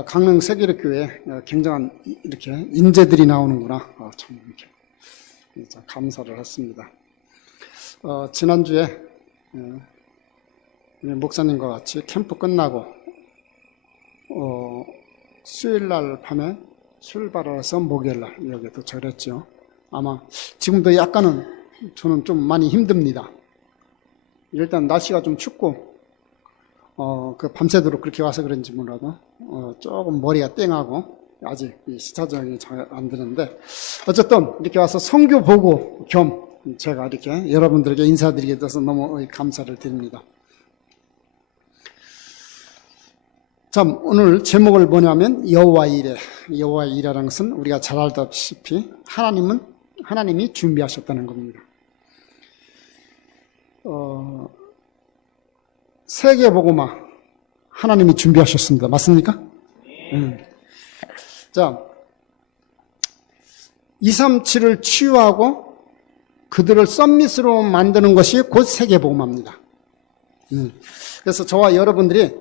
강릉 세계력교회에 굉장한 이렇게 인재들이 나오는구나. 참 이렇게 감사를 했습니다. 지난주에 목사님과 같이 캠프 끝나고 수요일날 밤에 출발을 해서 목요일날 여기에 도착을 했죠. 아마 지금도 약간은 저는 좀 많이 힘듭니다. 일단 날씨가 좀 춥고 그 밤새도록 그렇게 와서 그런지 몰라도 조금 머리가 땡하고 아직 시차적이 잘 안 되는데 어쨌든 이렇게 와서 선교 보고 겸 제가 이렇게 여러분들에게 인사드리게 돼서 너무 감사를 드립니다. 참 오늘 제목을 뭐냐면 여호와의 일에, 여호와의 일이라는 것은 우리가 잘 알다시피 하나님이 준비하셨다는 겁니다. 세계복음화 하나님이 준비하셨습니다. 맞습니까? 자, 237을 치유하고 그들을 썸밋으로 만드는 것이 곧 세계복음화입니다. 그래서 저와 여러분들이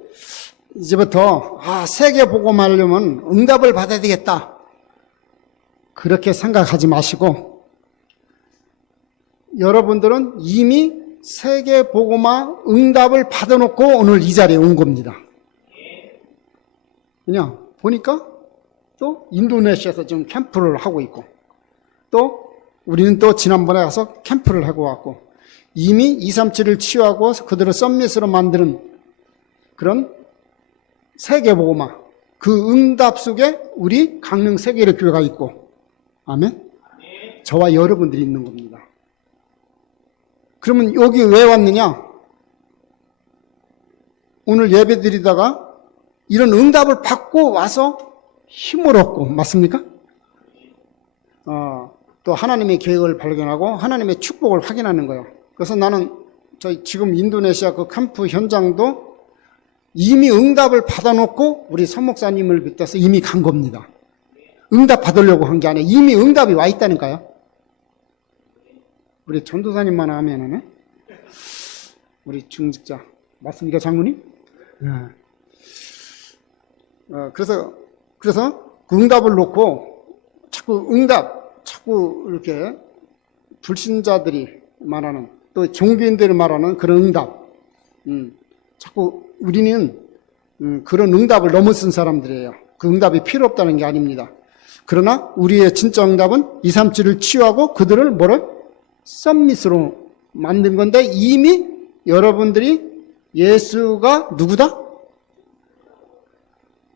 이제부터 세계복음화하려면 응답을 받아야 되겠다 그렇게 생각하지 마시고 여러분들은 이미 세계복음화 응답을 받아놓고 오늘 이 자리에 온 겁니다. 그냥 보니까 또 인도네시아에서 지금 캠프를 하고 있고 또 우리는 또 지난번에 가서 캠프를 하고 왔고 이미 237을 치유하고 그들을 썸밋으로 만드는 그런 세계복음화 그 응답 속에 우리 강릉 세계력교회가 있고 아멘? 저와 여러분들이 있는 겁니다. 그러면 여기 왜 왔느냐? 오늘 예배 드리다가 이런 응답을 받고 와서 힘을 얻고 맞습니까? 또 하나님의 계획을 발견하고 하나님의 축복을 확인하는 거예요. 그래서 나는 지금 인도네시아 그 캠프 현장도 이미 응답을 받아놓고 우리 선목사님을 빗대서 이미 간 겁니다. 응답 받으려고 한 게 아니라 이미 응답이 와 있다니까요. 우리 전도사님만 하면은 우리 중직자 맞습니까, 장로님? 네. 그래서 그 응답을 놓고 자꾸 이렇게 불신자들이 말하는 또 종교인들이 말하는 그런 응답, 자꾸 우리는 그런 응답을 넘어선 사람들이에요. 그 응답이 필요 없다는 게 아닙니다. 그러나 우리의 진짜 응답은 237을 치유하고 그들을 썸밋으로 만든 건데 이미 여러분들이 예수가 누구다?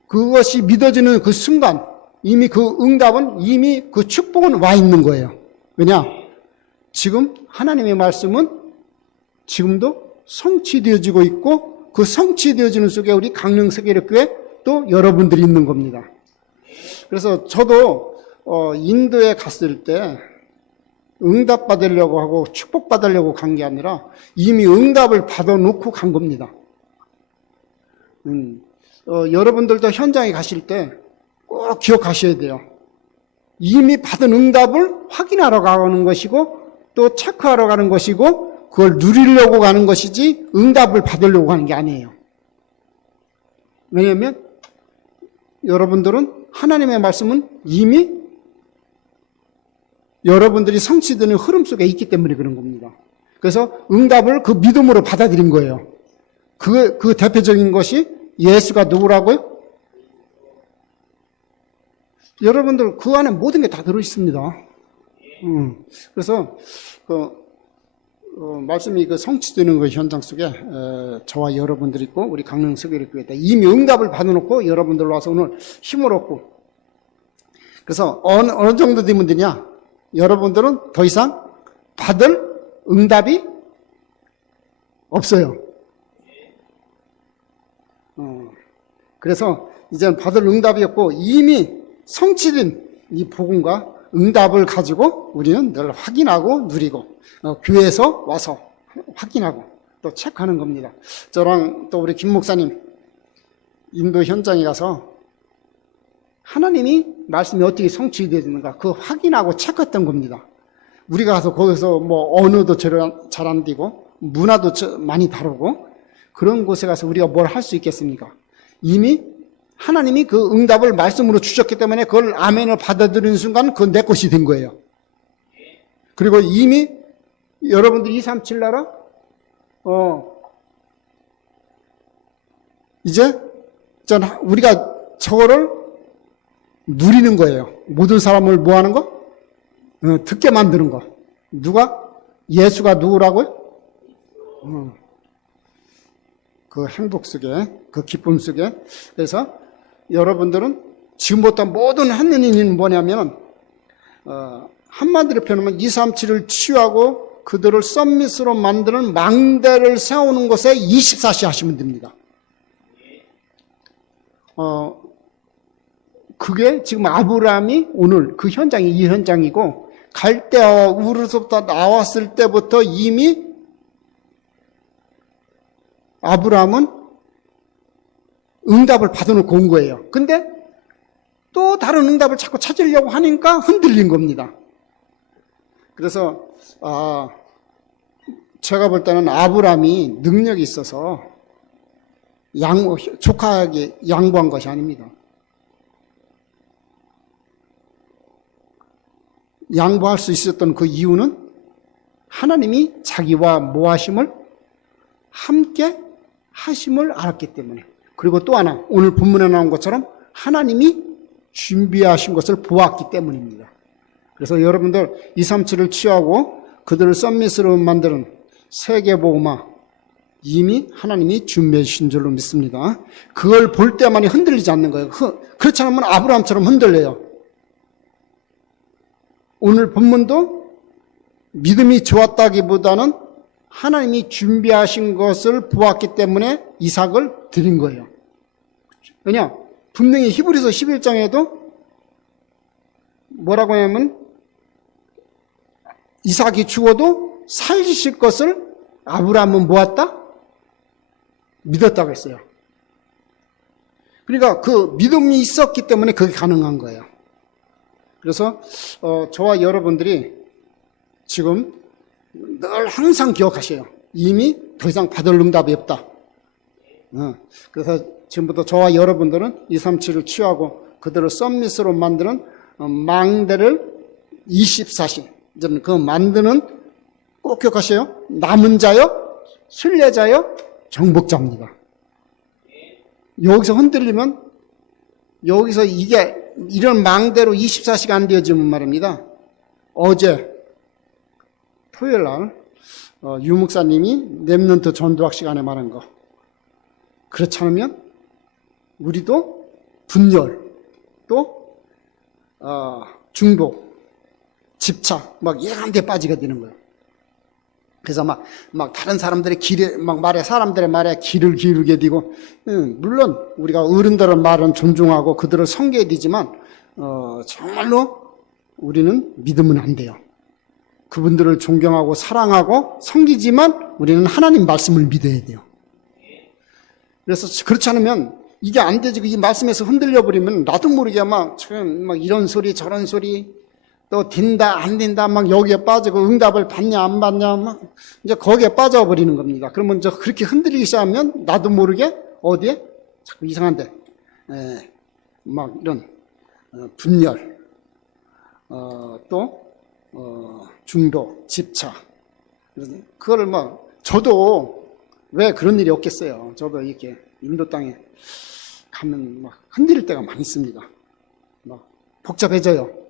그것이 믿어지는 그 순간 이미 그 응답은 이미 그 축복은 와 있는 거예요. 왜냐? 지금 하나님의 말씀은 지금도 성취되어지고 있고 그 성취되어지는 속에 우리 강릉 세계력교회 또 여러분들이 있는 겁니다. 그래서 저도 인도에 갔을 때 응답 받으려고 하고 축복 받으려고 간 게 아니라 이미 응답을 받아놓고 간 겁니다. 여러분들도 현장에 가실 때 꼭 기억하셔야 돼요. 이미 받은 응답을 확인하러 가는 것이고 또 체크하러 가는 것이고 그걸 누리려고 가는 것이지 응답을 받으려고 하는 게 아니에요. 왜냐하면 여러분들은 하나님의 말씀은 이미 여러분들이 성취되는 흐름 속에 있기 때문에 그런 겁니다. 그래서 응답을 그 믿음으로 받아들인 거예요. 그 대표적인 것이 예수가 누구라고요? 여러분들 그 안에 모든 게 다 들어있습니다. 그래서 말씀이 그 성취되는 그 현장 속에 저와 여러분들이 있고 우리 강릉 세계력교회 때 이미 응답을 받아놓고 여러분들 와서 오늘 힘을 얻고 그래서 어느 정도 되면 되냐? 여러분들은 더 이상 받을 응답이 없어요. 그래서 이제는 받을 응답이 없고 이미 성취된 이 복음과 응답을 가지고 우리는 늘 확인하고 누리고 교회에서 와서 확인하고 또 체크하는 겁니다. 저랑 또 우리 김 목사님 인도 현장에 가서 하나님이 말씀이 어떻게 성취되는가 그 확인하고 체크했던 겁니다. 우리가 가서 거기서 언어도 잘 안 되고 문화도 많이 다르고 그런 곳에 가서 우리가 뭘 할 수 있겠습니까? 이미 하나님이 그 응답을 말씀으로 주셨기 때문에 그걸 아멘을 받아들이는 순간 그건 내 것이 된 거예요. 그리고 이미 여러분들 237 나라 이제 우리가 저거를 누리는 거예요. 모든 사람을 뭐 하는 거? 듣게 만드는 거. 누가? 예수가 누구라고요? 그 행복 속에, 그 기쁨 속에. 그래서 여러분들은 지금부터 모든 하느님은 뭐냐면 한마디로 표현하면 237을 치유하고 그들을 썸밋으로 만드는 망대를 세우는 것에 24시 하시면 됩니다. 그게 지금 아브라함이 오늘 그 현장이 이 현장이고 갈대아 우르서부터 나왔을 때부터 이미 아브라함은 응답을 받아놓고 온 거예요. 근데 또 다른 응답을 자꾸 찾으려고 하니까 흔들린 겁니다. 그래서 제가 볼 때는 아브라함이 능력이 있어서 조카에게 양보한 것이 아닙니다. 양보할 수 있었던 그 이유는 하나님이 자기와 모하심을 함께 하심을 알았기 때문에, 그리고 또 하나 오늘 본문에 나온 것처럼 하나님이 준비하신 것을 보았기 때문입니다. 그래서 여러분들 237을 취하고 그들을 썸밋으로 만드는 세계복음화 이미 하나님이 준비해 주신 줄로 믿습니다. 그걸 볼 때만이 흔들리지 않는 거예요. 그렇지 않으면 아브라함처럼 흔들려요. 오늘 본문도 믿음이 좋았다기보다는 하나님이 준비하신 것을 보았기 때문에 이삭을 드린 거예요. 왜냐? 분명히 히브리서 11장에도 뭐라고 하냐면 이삭이 죽어도 살리실 것을 아브라함은 모았다? 믿었다고 했어요. 그러니까 그 믿음이 있었기 때문에 그게 가능한 거예요. 그래서 저와 여러분들이 지금 늘 항상 기억하셔요. 이미 더 이상 받을 응답이 없다. 그래서 지금부터 저와 여러분들은 237을 취하고 그들을 썸밋으로 만드는 망대를 24시 그 만드는 꼭 기억하세요. 남은 자요, 순례자요, 정복자입니다. 여기서 흔들리면 여기서 이게 이런 망대로 24시간 되어지면 말입니다. 어제 토요일 날 유목사님이 렘넌트 전도학 시간에 말한 거, 그렇지 않으면 우리도 분열 또 중독 집착 막 이런 데 빠지게 되는 거예요. 그래서 막 다른 사람들의 사람들의 말에 귀를 기울게 되고, 물론 우리가 어른들의 말은 존중하고 그들을 섬겨야 되지만, 정말로 우리는 믿으면 안 돼요. 그분들을 존경하고 사랑하고 섬기지만 우리는 하나님 말씀을 믿어야 돼요. 그래서 그렇지 않으면 이게 안 되지. 이 말씀에서 흔들려 버리면 나도 모르게 막 이런 소리 저런 소리, 또 된다 안 된다 막 여기에 빠지고 응답을 받냐 안 받냐 막 이제 거기에 빠져버리는 겁니다. 그러면 이제 그렇게 흔들리기 시작하면 나도 모르게 어디에 자꾸 이상한데 막 이런 분열 또 중독 집착, 그거를 저도 왜 그런 일이 없겠어요. 저도 이렇게 인도 땅에 가면 막 흔들릴 때가 많이 있습니다. 막 복잡해져요.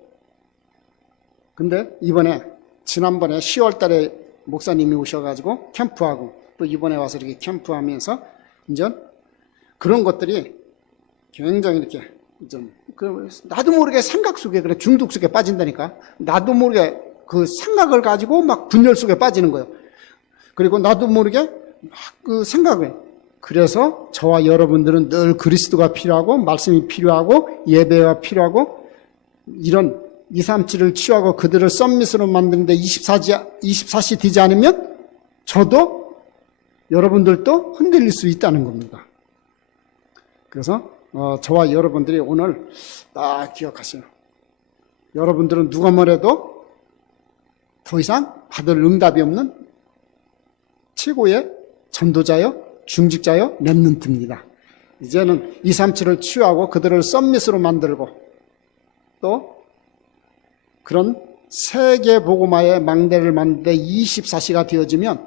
근데 지난번에 10월 달에 목사님이 오셔가지고 캠프하고 또 이번에 와서 이렇게 캠프하면서 이제 그런 것들이 굉장히 이렇게 나도 모르게 생각 속에 그래 중독 속에 빠진다니까. 나도 모르게 그 생각을 가지고 막 분열 속에 빠지는 거예요. 그리고 나도 모르게 막 그 생각을. 그래서 저와 여러분들은 늘 그리스도가 필요하고 말씀이 필요하고 예배가 필요하고 이런 237을 취하고 그들을 썸밋으로 만드는데 24시 되지 않으면 저도 여러분들도 흔들릴 수 있다는 겁니다. 그래서 저와 여러분들이 오늘 딱 기억하세요. 여러분들은 누가 뭐래도 더 이상 받을 응답이 없는 최고의 전도자요, 중직자요, 렘넌트입니다. 이제는 237을 치유하고 그들을 썸밋으로 만들고 또 그런 세계 복음화의 망대를 만드는데 24시가 되어지면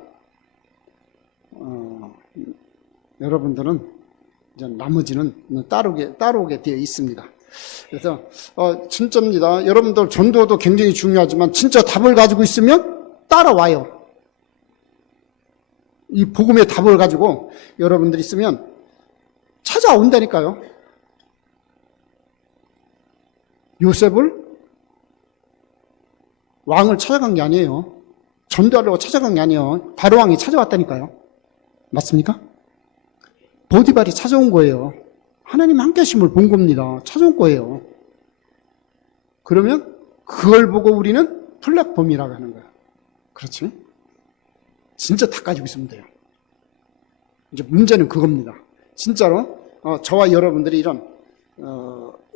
여러분들은 이제 나머지는 따라오게 되어 있습니다. 그래서 진짜입니다. 여러분들 전도도 굉장히 중요하지만 진짜 답을 가지고 있으면 따라와요. 이 복음의 답을 가지고 여러분들이 있으면 찾아온다니까요. 요셉을 왕을 찾아간 게 아니에요. 전도하려고 찾아간 게 아니에요. 바로 왕이 찾아왔다니까요. 맞습니까? 보디발이 찾아온 거예요. 하나님 함께 하심을 본 겁니다. 찾아온 거예요. 그러면 그걸 보고 우리는 플랫폼이라고 하는 거예요. 그렇지? 진짜 다 가지고 있으면 돼요. 이제 문제는 그겁니다. 진짜로 저와 여러분들이 이런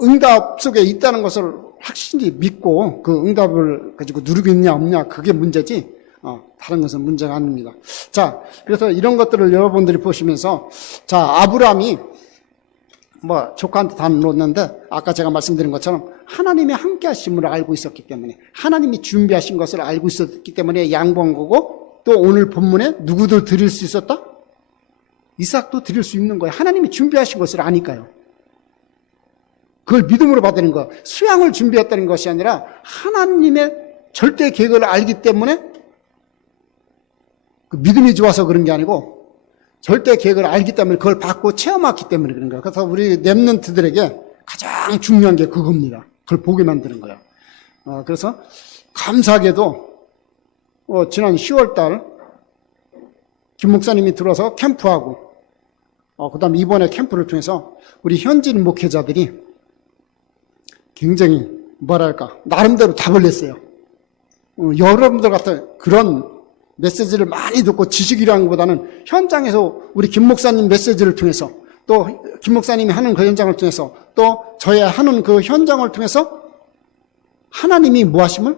응답 속에 있다는 것을 확실히 믿고 그 응답을 가지고 누리고 있냐 없냐 그게 문제지 다른 것은 문제가 아닙니다. 자, 그래서 이런 것들을 여러분들이 보시면서 자, 아브라함이 조카한테 다 놓았는데 아까 제가 말씀드린 것처럼 하나님의 함께 하심을 알고 있었기 때문에 하나님이 준비하신 것을 알고 있었기 때문에 양보한 거고 또 오늘 본문에 누구도 드릴 수 있었다? 이삭도 드릴 수 있는 거예요. 하나님이 준비하신 것을 아니까요. 그걸 믿음으로 받는 거. 수양을 준비했다는 것이 아니라 하나님의 절대 계획을 알기 때문에 그 믿음이 좋아서 그런 게 아니고 절대 계획을 알기 때문에 그걸 받고 체험했기 때문에 그런 거예요. 그래서 우리 렘넌트들에게 가장 중요한 게 그겁니다. 그걸 보게 만드는 거예요. 그래서 감사하게도 지난 10월 달 김 목사님이 들어서 캠프하고 그 다음에 이번에 캠프를 통해서 우리 현진 목회자들이 굉장히 나름대로 답을 냈어요. 여러분들 같은 그런 메시지를 많이 듣고 지식이라는 것보다는 현장에서 우리 김 목사님 메시지를 통해서 또 김 목사님이 하는 그 현장을 통해서 또 저의 하는 그 현장을 통해서 하나님이 뭐 하심을?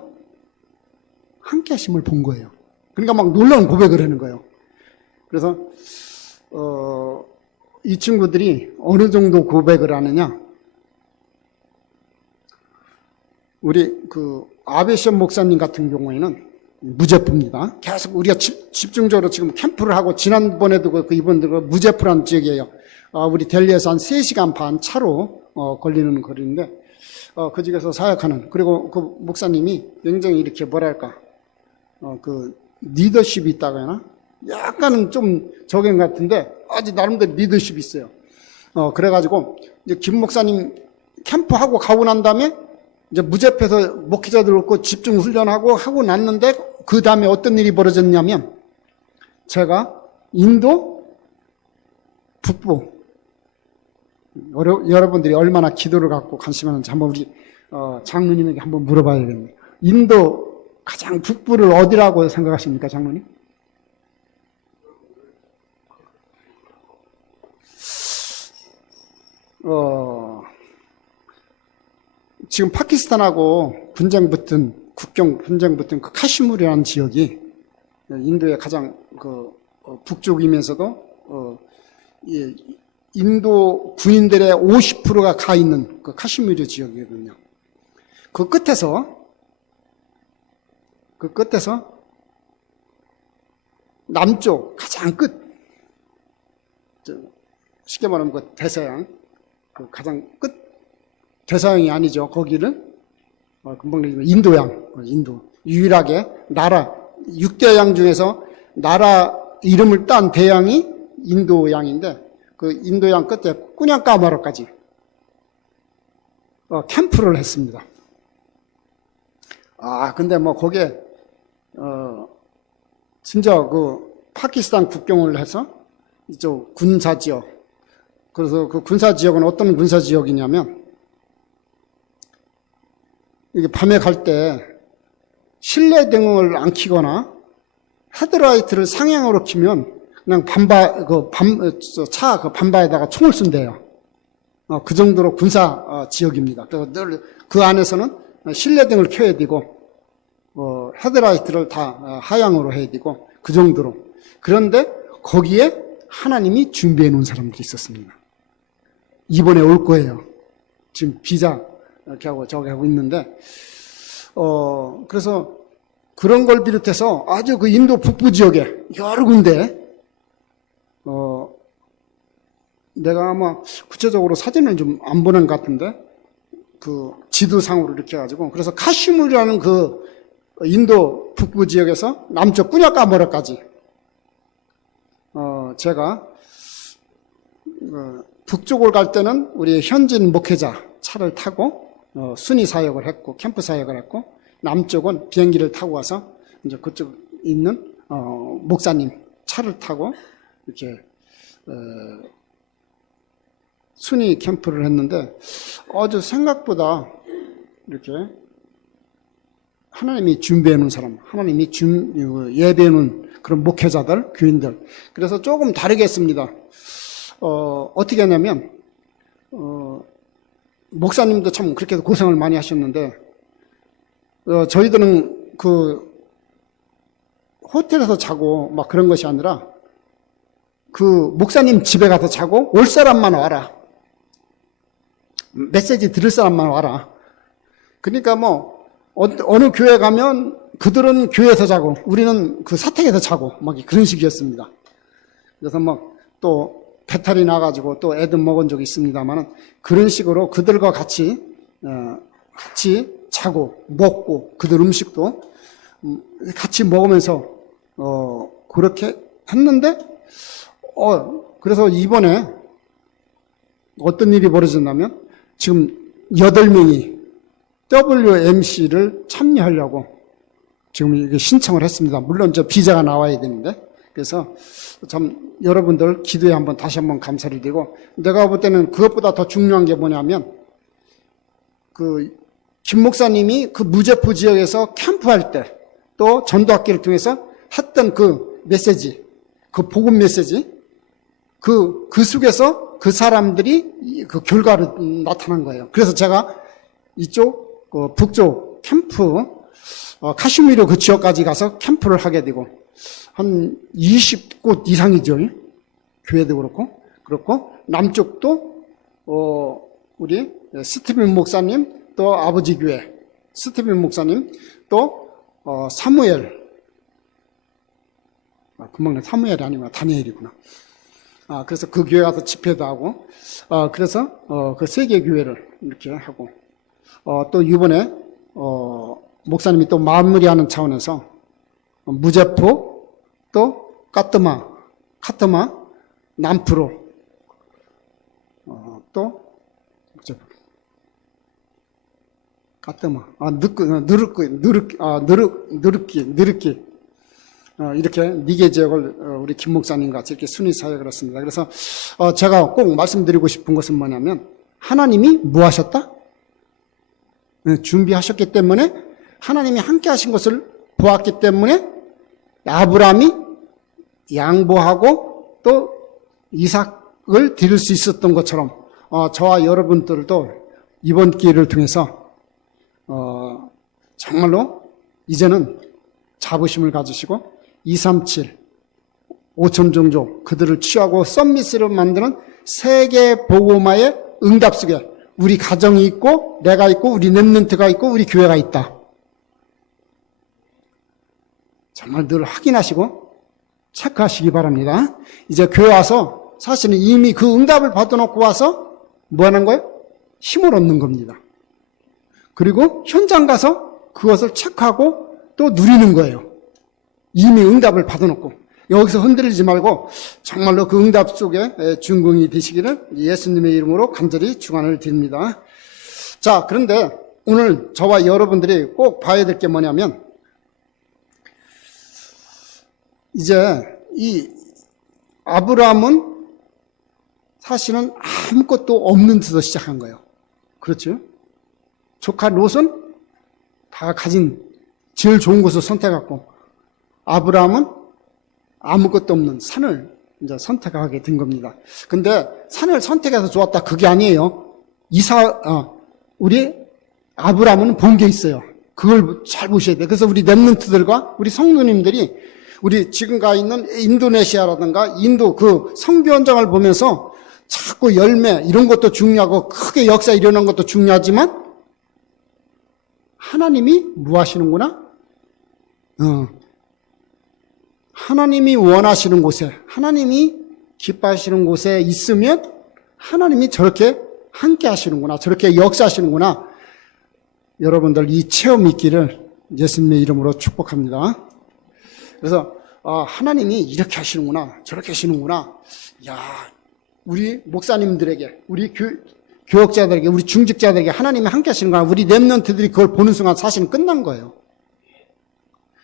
함께 하심을 본 거예요. 그러니까 막 놀라운 고백을 하는 거예요. 그래서 이 친구들이 어느 정도 고백을 하느냐? 우리 그 아베시엄 목사님 같은 경우에는 무제프입니다. 계속 우리가 집중적으로 지금 캠프를 하고 지난번에도 그 이번도 무제프라는 지역이에요. 우리 델리에서 한 3시간 반 차로 걸리는 거리인데 그 지역에서 사역하는 그리고 그 목사님이 굉장히 이렇게 그 리더십이 있다고 하나? 약간은 좀 적응 같은데 아직 나름대로 리더십이 있어요. 그래가지고 이제 김 목사님 캠프하고 가고 난 다음에 이제 무제표에서 목회자들 얻고 집중 훈련하고 하고 났는데 그 다음에 어떤 일이 벌어졌냐면 제가 인도 북부 여러분들이 얼마나 기도를 갖고 관심하는지 한번 우리 장로님에게 한번 물어봐야겠네요. 인도 가장 북부를 어디라고 생각하십니까, 장로님? 지금 파키스탄하고 국경 분쟁 붙은 그 카시미르라는 지역이 인도의 가장 북쪽이면서도 인도 군인들의 50%가 가 있는 그 카시미르 지역이거든요. 그 끝에서 남쪽 가장 끝, 쉽게 말하면 그 대서양, 그 가장 끝, 대서양이 아니죠. 거기는 금방 얘기했지만 인도 유일하게 나라 6대양 중에서 나라 이름을 딴 대양이 인도양인데 그 인도양 끝에 꾸냥까마로까지 캠프를 했습니다. 근데 거기에 진짜 그 파키스탄 국경을 해서 이쪽 군사 지역, 그래서 그 군사 지역은 어떤 군사 지역이냐면 이게 밤에 갈 때 실내 등을 안 켜거나 헤드라이트를 상향으로 켜면 그냥 차 반바에다가 총을 쏜대요. 그 정도로 군사 지역입니다. 그래서 늘 그 안에서는 실내 등을 켜야 되고 헤드라이트를 다 하향으로 해야 되고 그 정도로. 그런데 거기에 하나님이 준비해 놓은 사람들이 있었습니다. 이번에 올 거예요. 지금 비자 이렇게 하고 저기 하고 있는데, 그래서 그런 걸 비롯해서 아주 그 인도 북부 지역에 여러 군데, 내가 아마 구체적으로 사진을 좀 안 보낸 것 같은데, 그 지도상으로 이렇게 해가지고, 그래서 카슈미르라는 그 인도 북부 지역에서 남쪽 꾸냐까모라까지, 제가, 북쪽을 갈 때는 우리 현진 목회자 차를 타고, 순위 사역을 했고, 캠프 사역을 했고, 남쪽은 비행기를 타고 와서, 이제 그쪽 있는, 목사님 차를 타고, 이렇게, 순위 캠프를 했는데, 아주 생각보다 이렇게 하나님이 준비해 놓은 사람, 하나님이 예배해 놓은 그런 목회자들, 교인들. 그래서 조금 다르게 했습니다. 어떻게 하냐면, 목사님도 참 그렇게 고생을 많이 하셨는데, 저희들은 그 호텔에서 자고 막 그런 것이 아니라, 그 목사님 집에 가서 자고 올 사람만 와라. 메시지 들을 사람만 와라. 그러니까 뭐 어느 교회 가면 그들은 교회에서 자고 우리는 그 사택에서 자고 막 그런 식이었습니다. 그래서 막 또 배탈이 나가지고 또 애들 먹은 적이 있습니다만은 그런 식으로 그들과 같이 자고 먹고 그들 음식도 같이 먹으면서 그렇게 했는데 그래서 이번에 어떤 일이 벌어졌냐면 지금 8명이 WMC를 참여하려고 지금 이게 신청을 했습니다. 물론 저 비자가 나와야 되는데. 그래서 참 여러분들 기도에 다시 한번 감사를 드리고, 내가 볼 때는 그것보다 더 중요한 게 뭐냐면, 그 김 목사님이 그 무제프 지역에서 캠프할 때 또 전도학기를 통해서 했던 그 메시지, 그 복음 메시지, 그 속에서 그 사람들이 그 결과로 나타난 거예요. 그래서 제가 이쪽 북쪽 캠프 카슈미르 그 지역까지 가서 캠프를 하게 되고 한 20곳 이상이죠. 교회도 그렇고 남쪽도 우리 스티븐 목사님 또 아버지 교회 스티븐 목사님 또 사무엘 금방 사무엘이 아니구나 다니엘이구나. 그래서 그 교회 가서 집회도 하고, 그래서, 그 세 개 교회를 이렇게 하고, 또 이번에, 목사님이 또 마무리하는 차원에서, 무제포, 또 카트마, 남프로, 또, 무제포, 카트마, 느르키, 이렇게 4개 지역을 우리 김 목사님과 같이 이렇게 순위 사역을 했습니다. 그래서 제가 꼭 말씀드리고 싶은 것은 뭐냐면 하나님이 뭐 하셨다? 준비하셨기 때문에 하나님이 함께 하신 것을 보았기 때문에 아브라함이 양보하고 또 이삭을 드릴 수 있었던 것처럼 저와 여러분들도 이번 기회를 통해서 정말로 이제는 자부심을 가지시고 237, 5천 종족 그들을 취하고 썸밋으로 만드는 세계 복음화의 응답 속에 우리 가정이 있고 내가 있고 우리 렘넌트가 있고 우리 교회가 있다. 정말 늘 확인하시고 체크하시기 바랍니다. 이제 교회 와서 사실은 이미 그 응답을 받아놓고 와서 뭐 하는 거예요? 힘을 얻는 겁니다. 그리고 현장 가서 그것을 체크하고 또 누리는 거예요. 이미 응답을 받아놓고 여기서 흔들리지 말고 정말로 그 응답 속에 주인공이 되시기를 예수님의 이름으로 간절히 축원을 드립니다. 자, 그런데 오늘 저와 여러분들이 꼭 봐야 될 게 뭐냐면 이제 이 아브라함은 사실은 아무것도 없는 데서 시작한 거예요. 그렇죠? 조카 롯은 다 가진 제일 좋은 곳을 선택했고 아브라함은 아무것도 없는 산을 이제 선택하게 된 겁니다. 근데 산을 선택해서 좋았다 그게 아니에요. 우리 아브라함은 본 게 있어요. 그걸 잘 보셔야 돼요. 그래서 우리 렘넌트들과 우리 성도님들이 우리 지금 가 있는 인도네시아라든가 인도 그 성교 현장을 보면서 자꾸 열매 이런 것도 중요하고 크게 역사 일어나는 것도 중요하지만 하나님이 뭐 하시는구나? 하나님이 원하시는 곳에, 하나님이 기뻐하시는 곳에 있으면 하나님이 저렇게 함께 하시는구나, 저렇게 역사하시는구나. 여러분들 이 체험이 있기를 예수님의 이름으로 축복합니다. 그래서 하나님이 이렇게 하시는구나, 저렇게 하시는구나. 야, 우리 목사님들에게, 우리 교역자들에게, 우리 중직자들에게 하나님이 함께 하시는구나. 우리 렘넌트들이 그걸 보는 순간 사실은 끝난 거예요.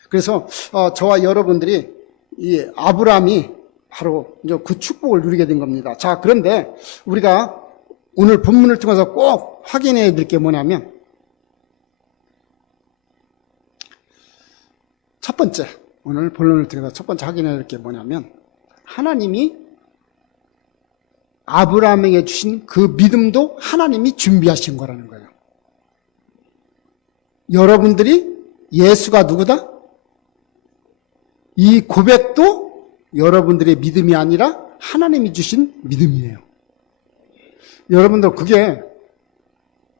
그래서 저와 여러분들이 이 아브라함이 바로 이제 그 축복을 누리게 된 겁니다. 자, 그런데 우리가 오늘 본문을 통해서 꼭 확인해야 될 게 뭐냐면, 첫 번째, 오늘 본론을 통해서 첫 번째 확인해야 될 게 뭐냐면, 하나님이 아브라함에게 주신 그 믿음도 하나님이 준비하신 거라는 거예요. 여러분들이 예수가 누구다? 이 고백도 여러분들의 믿음이 아니라 하나님이 주신 믿음이에요. 여러분들 그게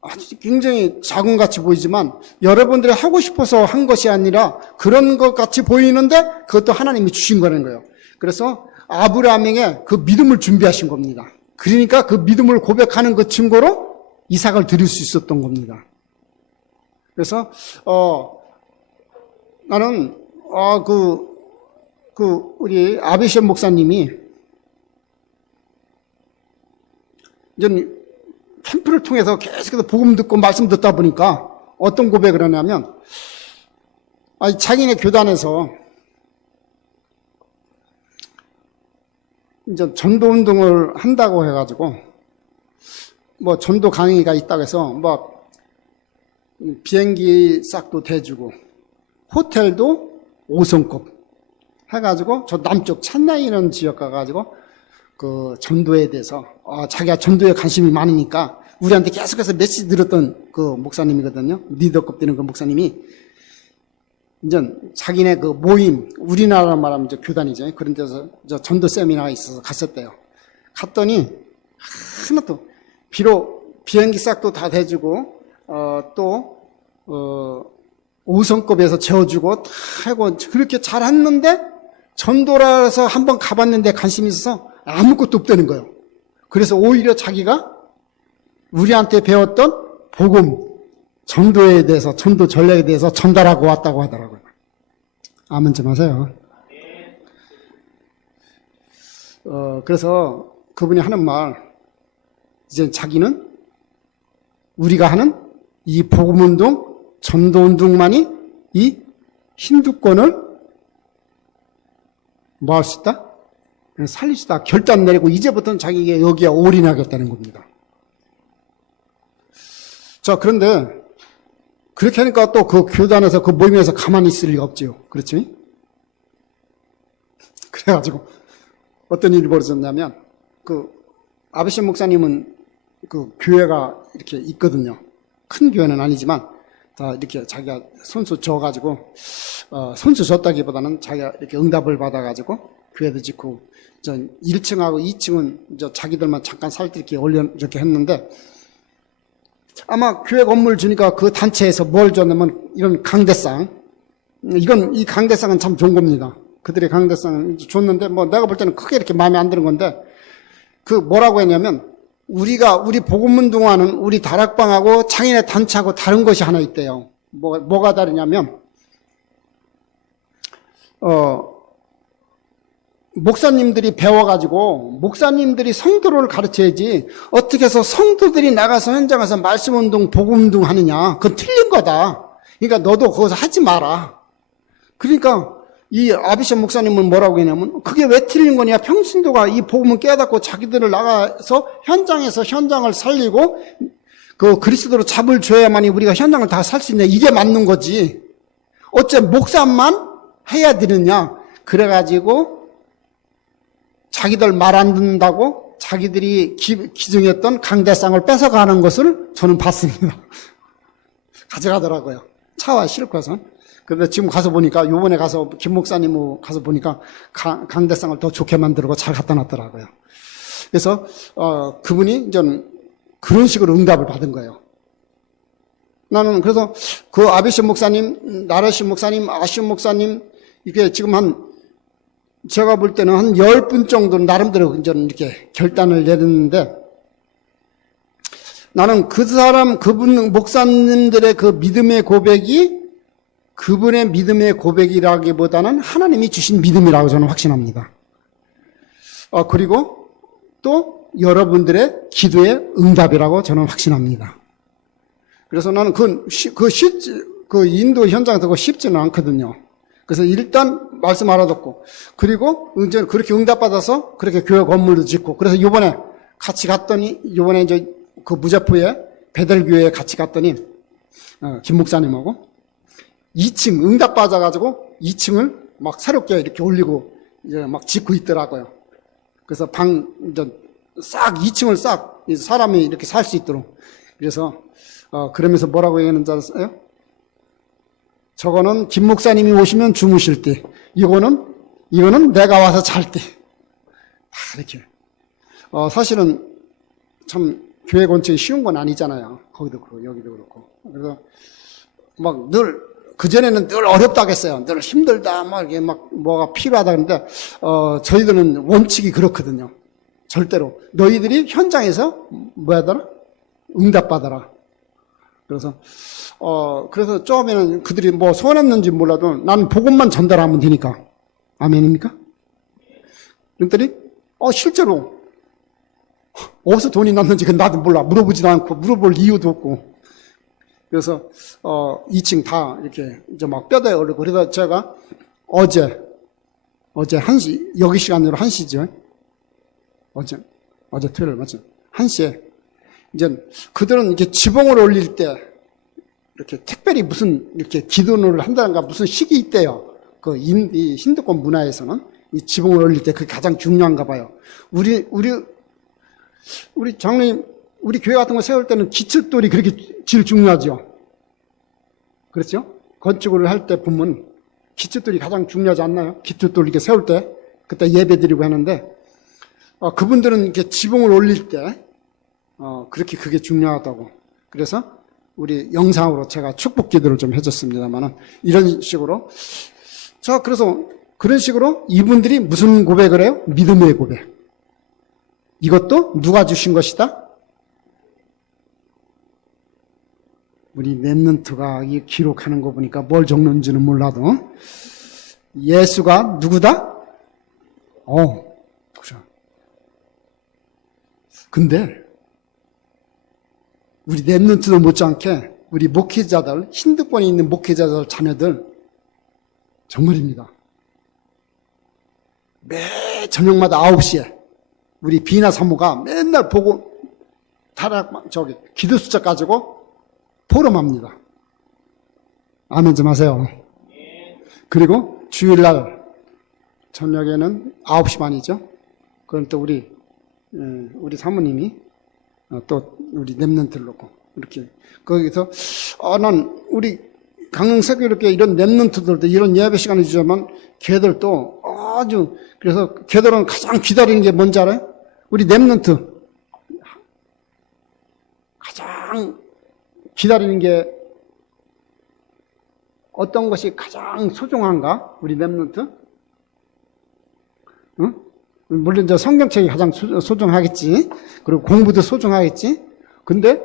아주 굉장히 작은 같이 보이지만 여러분들이 하고 싶어서 한 것이 아니라 그런 것 같이 보이는데 그것도 하나님이 주신 거라는 거예요. 그래서 아브라함에게 그 믿음을 준비하신 겁니다. 그러니까 그 믿음을 고백하는 그 증거로 이삭을 드릴 수 있었던 겁니다. 그래서 나는 우리 아비시엠 목사님이 이제 캠프를 통해서 계속해서 복음 듣고 말씀 듣다 보니까 어떤 고백을 하냐면, 자기네 교단에서 이제 전도 운동을 한다고 해가지고 뭐 전도 강의가 있다고 해서 뭐 비행기 싹도 대주고 호텔도 5성급 해가지고 저 남쪽 찬양이 있는 지역 가가지고 그 전도에 대해서 자기가 전도에 관심이 많으니까 우리한테 계속해서 메시지 들었던 그 목사님이거든요. 리더급 되는 그 목사님이 이제 자기네 그 모임, 우리나라 말하면 이제 교단이죠. 그런 데서 저 전도 세미나가 있어서 갔었대요. 갔더니 하나도 비록 비행기 싹도 다 대주고 또 5성급에서 재워주고 다 하고 그렇게 잘했는데 전도라서 한번 가봤는데 관심이 있어서 아무것도 없다는 거예요. 그래서 오히려 자기가 우리한테 배웠던 복음, 전도에 대해서, 전도 전략에 대해서 전달하고 왔다고 하더라고요. 아멘 좀 하세요. 그래서 그분이 하는 말, 이제 자기는 우리가 하는 이 복음운동, 전도운동만이 이 힌두권을 뭐 할 수 있다? 살릴 수 있다. 결단 내리고 이제부터는 자기가 여기에 올인하겠다는 겁니다. 자, 그런데 그렇게 하니까 또 그 교단에서 그 모임에서 가만히 있을 리가 없지요. 그렇지? 그래가지고 어떤 일이 벌어졌냐면 그 아비시 목사님은 그 교회가 이렇게 있거든요. 큰 교회는 아니지만 다 이렇게 자기가 손수 져가지고 손수 졌다기보다는 자기가 이렇게 응답을 받아가지고 교회도 짓고 1층하고 2층은 자기들만 잠깐 살 때 이렇게 올려 이렇게 했는데 아마 교회 건물 주니까 그 단체에서 뭘 줬냐면 이런 강대상, 이 강대상은 참 좋은 겁니다. 그들의 강대상을 줬는데 뭐 내가 볼 때는 크게 이렇게 마음에 안 드는 건데 그 뭐라고 했냐면 우리 복음운동하는 우리 다락방하고 장인의 단체하고 다른 것이 하나 있대요. 뭐가 다르냐면 목사님들이 배워가지고 목사님들이 성도를 가르쳐야지 어떻게 해서 성도들이 나가서 현장에서 말씀운동, 복음운동 하느냐. 그건 틀린 거다. 그러니까 너도 거기서 하지 마라. 그러니까 이 아비시 목사님은 뭐라고 했냐면 그게 왜 틀린 거냐. 평신도가 이 복음을 깨닫고 자기들을 나가서 현장에서 현장을 살리고 그 그리스도로 잡을 줘야만이 우리가 현장을 다 살 수 있냐. 이게 맞는 거지. 어째 목사만 해야 되느냐. 그래가지고 자기들 말 안 듣는다고 자기들이 기증했던 강대상을 뺏어가는 것을 저는 봤습니다. 가져가더라고요. 차와 싣고서. 그런데 지금 가서 보니까 요번에 가서 김 목사님 가서 보니까 강대상을 더 좋게 만들고 잘 갖다 놨더라고요. 그래서 그분이 좀 그런 식으로 응답을 받은 거예요. 나는 그래서 그 아비시 목사님, 나라시 목사님, 아시 목사님, 이게 지금 제가 볼 때는 한 10분 정도 나름대로 이렇게 결단을 내렸는데, 나는 그분 목사님들의 그 믿음의 고백이 그분의 믿음의 고백이라기보다는 하나님이 주신 믿음이라고 저는 확신합니다. 그리고 또 여러분들의 기도의 응답이라고 저는 확신합니다. 그래서 나는 그 인도 현장에서 그거 쉽지는 않거든요. 그래서 일단 말씀 알아듣고, 그리고 이제 그렇게 응답받아서 그렇게 교회 건물도 짓고, 그래서 요번에 같이 갔더니, 요번에 이제 그 무자포에 베델교회에 같이 갔더니, 김 목사님하고 2층 응답받아가지고 2층을 막 새롭게 이렇게 올리고 이제 막 짓고 있더라고요. 그래서 이제 싹 2층을 싹 사람이 이렇게 살 수 있도록. 그래서 그러면서 뭐라고 얘기하는 줄 알았어요? 저거는 김 목사님이 오시면 주무실 때, 이거는 내가 와서 잘 때. 다 이렇게. 사실은 참 교회 건축이 쉬운 건 아니잖아요. 거기도 그렇고 여기도 그렇고. 그래서 막 그전에는 늘 어렵다고 했어요. 늘 힘들다, 이게 뭐가 필요하다 그러는데, 저희들은 원칙이 그렇거든요. 절대로. 너희들이 현장에서 응답받아라. 그래서 처음에는 그들이 뭐 소원했는지 몰라도 나는 복음만 전달하면 되니까. 아멘입니까? 그랬더니, 실제로, 어디서 돈이 났는지 나도 몰라. 물어보지도 않고, 물어볼 이유도 없고. 그래서 2층 다 이렇게 이제 막 뼈대 오르고, 그래서 제가 어제 1시, 여기 시간으로 1시죠. 어제 토요일 맞죠? 1시에 이제 그들은 이렇게 지붕을 올릴 때 이렇게 특별히 무슨 이렇게 기도를 한다든가 무슨 식이 있대요. 이 힌두권 문화에서는 이 지붕을 올릴 때 그게 가장 중요한가 봐요. 우리 장로님, 우리 교회 같은 거 세울 때는 기초돌이 그렇게 제일 중요하죠. 그렇죠? 건축을 할 때 보면 기초돌이 가장 중요하지 않나요? 기초돌 이렇게 세울 때, 그때 예배 드리고 하는데, 그분들은 이렇게 지붕을 올릴 때, 그렇게 그게 중요하다고. 그래서 우리 영상으로 제가 축복 기도를 좀 해줬습니다만은, 이런 식으로. 그래서 그런 식으로 이분들이 무슨 고백을 해요? 믿음의 고백. 이것도 누가 주신 것이다? 우리 랩런트가 기록하는 거 보니까 뭘 적는지는 몰라도 예수가 누구다? 그래. 근데 우리 랩런트도 못지않게 우리 목회자들, 힌두권에 있는 목회자들 자녀들 정말입니다. 매 저녁마다 9시에 우리 비나 사모가 맨날 보고 기도 숫자 가지고 포럼합니다. 아멘 좀 하세요. 그리고 주일날 저녁에는 9시 반이죠. 그럼 또 우리 사모님이 또 우리 랩런트를 놓고 이렇게 거기서 난 우리 강릉세교롭게 이런 랩런트들도 이런 예배 시간을 주자면 걔들도 아주 그래서 걔들은 가장 기다리는 게 뭔지 알아요? 우리 랩런트 가장 기다리는 게 어떤 것이 가장 소중한가? 우리 랩런트? 응? 물론 저 성경책이 가장 소중하겠지. 그리고 공부도 소중하겠지. 근데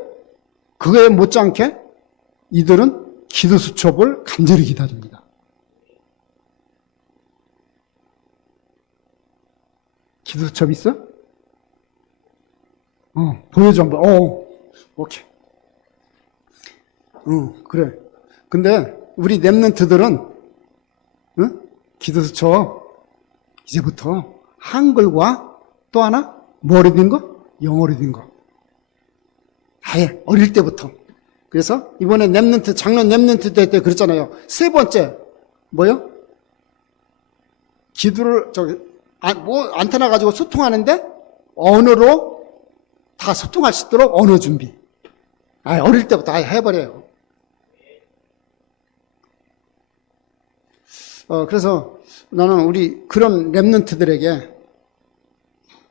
그거에 못지않게 이들은 기도 수첩을 간절히 기다립니다. 기도 수첩 있어? 보여줘 한번. 오케이. 그래. 근데 우리 랩런트들은 기도 수첩 이제부터 한글과 또 하나 뭐로 된 거? 영어로 된 거. 아예 어릴 때부터. 그래서 이번에 작년 랩런트 때 그랬잖아요. 세 번째 뭐요? 기도를 안테나 가지고 소통하는데 언어로 다 소통할 수 있도록 언어 준비. 아예 어릴 때부터 아예 해버려요. 그래서 나는 우리 그런 랩런트들에게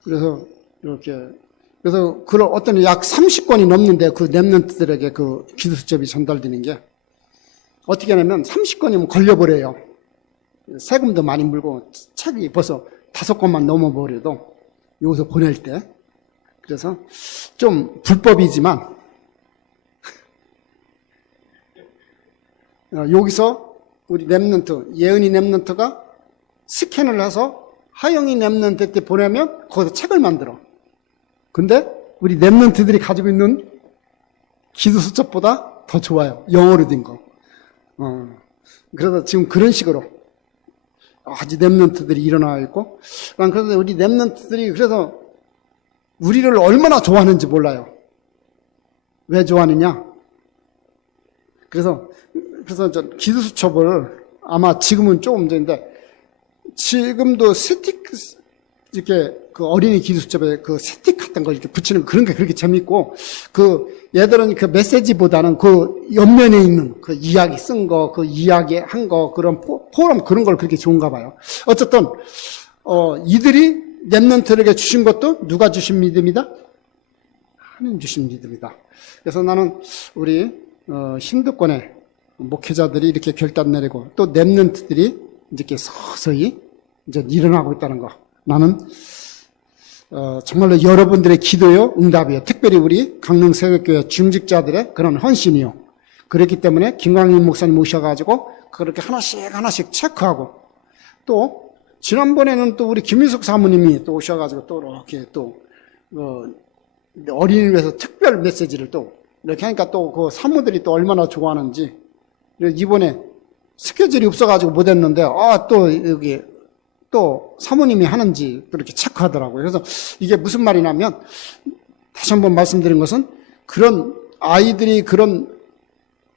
그래서 이렇게. 그래서 그런 어떤 약 30권이 넘는데 그 렘넌트들에게 그 기도수첩이 전달되는 게 어떻게 하냐면 30권이면 걸려버려요. 세금도 많이 물고 책이 벌써 5권만 넘어버려도 여기서 보낼 때. 그래서 좀 불법이지만 여기서 우리 렘넌트, 예은이 렘넌트가 스캔을 해서 하영이 렘넌트 때 보내면 거기서 책을 만들어. 근데 우리 렘넌트들이 가지고 있는 기도수첩보다 더 좋아요. 영어로 된 거. 그래서 지금 그런 식으로 아주 렘넌트들이 일어나 있고, 그래서 우리 렘넌트들이 그래서 우리를 얼마나 좋아하는지 몰라요. 왜 좋아하느냐? 그래서 저 기도수첩을 아마 지금은 조금 전인데 지금도 스틱 이렇게 그 어린이 기도수첩에 그 스틱 같은 거 이렇게 붙이는 그런 게 그렇게 재밌고 그 얘들은 그 메시지보다는 그 옆면에 있는 그 이야기 쓴 거, 그 이야기 한 거 그런 포럼 그런 걸 그렇게 좋은가 봐요. 어쨌든 이들이 렘넌트에게 주신 것도 누가 주신 믿음이다? 하나님 주신 믿음이다. 그래서 나는 우리 힌두권의 목회자들이 이렇게 결단 내리고 또 렘넌트들이 이렇게 서서히 이제 일어나고 있다는 거. 나는 정말로 여러분들의 기도요, 응답이요. 특별히 우리 강릉새벽교회 중직자들의 그런 헌신이요. 그렇기 때문에 김광일 목사님 오셔가지고 그렇게 하나씩 체크하고 또 지난번에는 또 우리 김유석 사모님이 또 오셔가지고 또 이렇게 또 어린이를 위해서 특별 메시지를 또 이렇게 하니까 또 그 사모들이 또 얼마나 좋아하는지. 이번에 스케줄이 없어가지고 못했는데 또 여기 또 사모님이 하는지 또 이렇게 체크하더라고요. 그래서 이게 무슨 말이냐면 다시 한번 말씀드린 것은 그런 아이들이 그런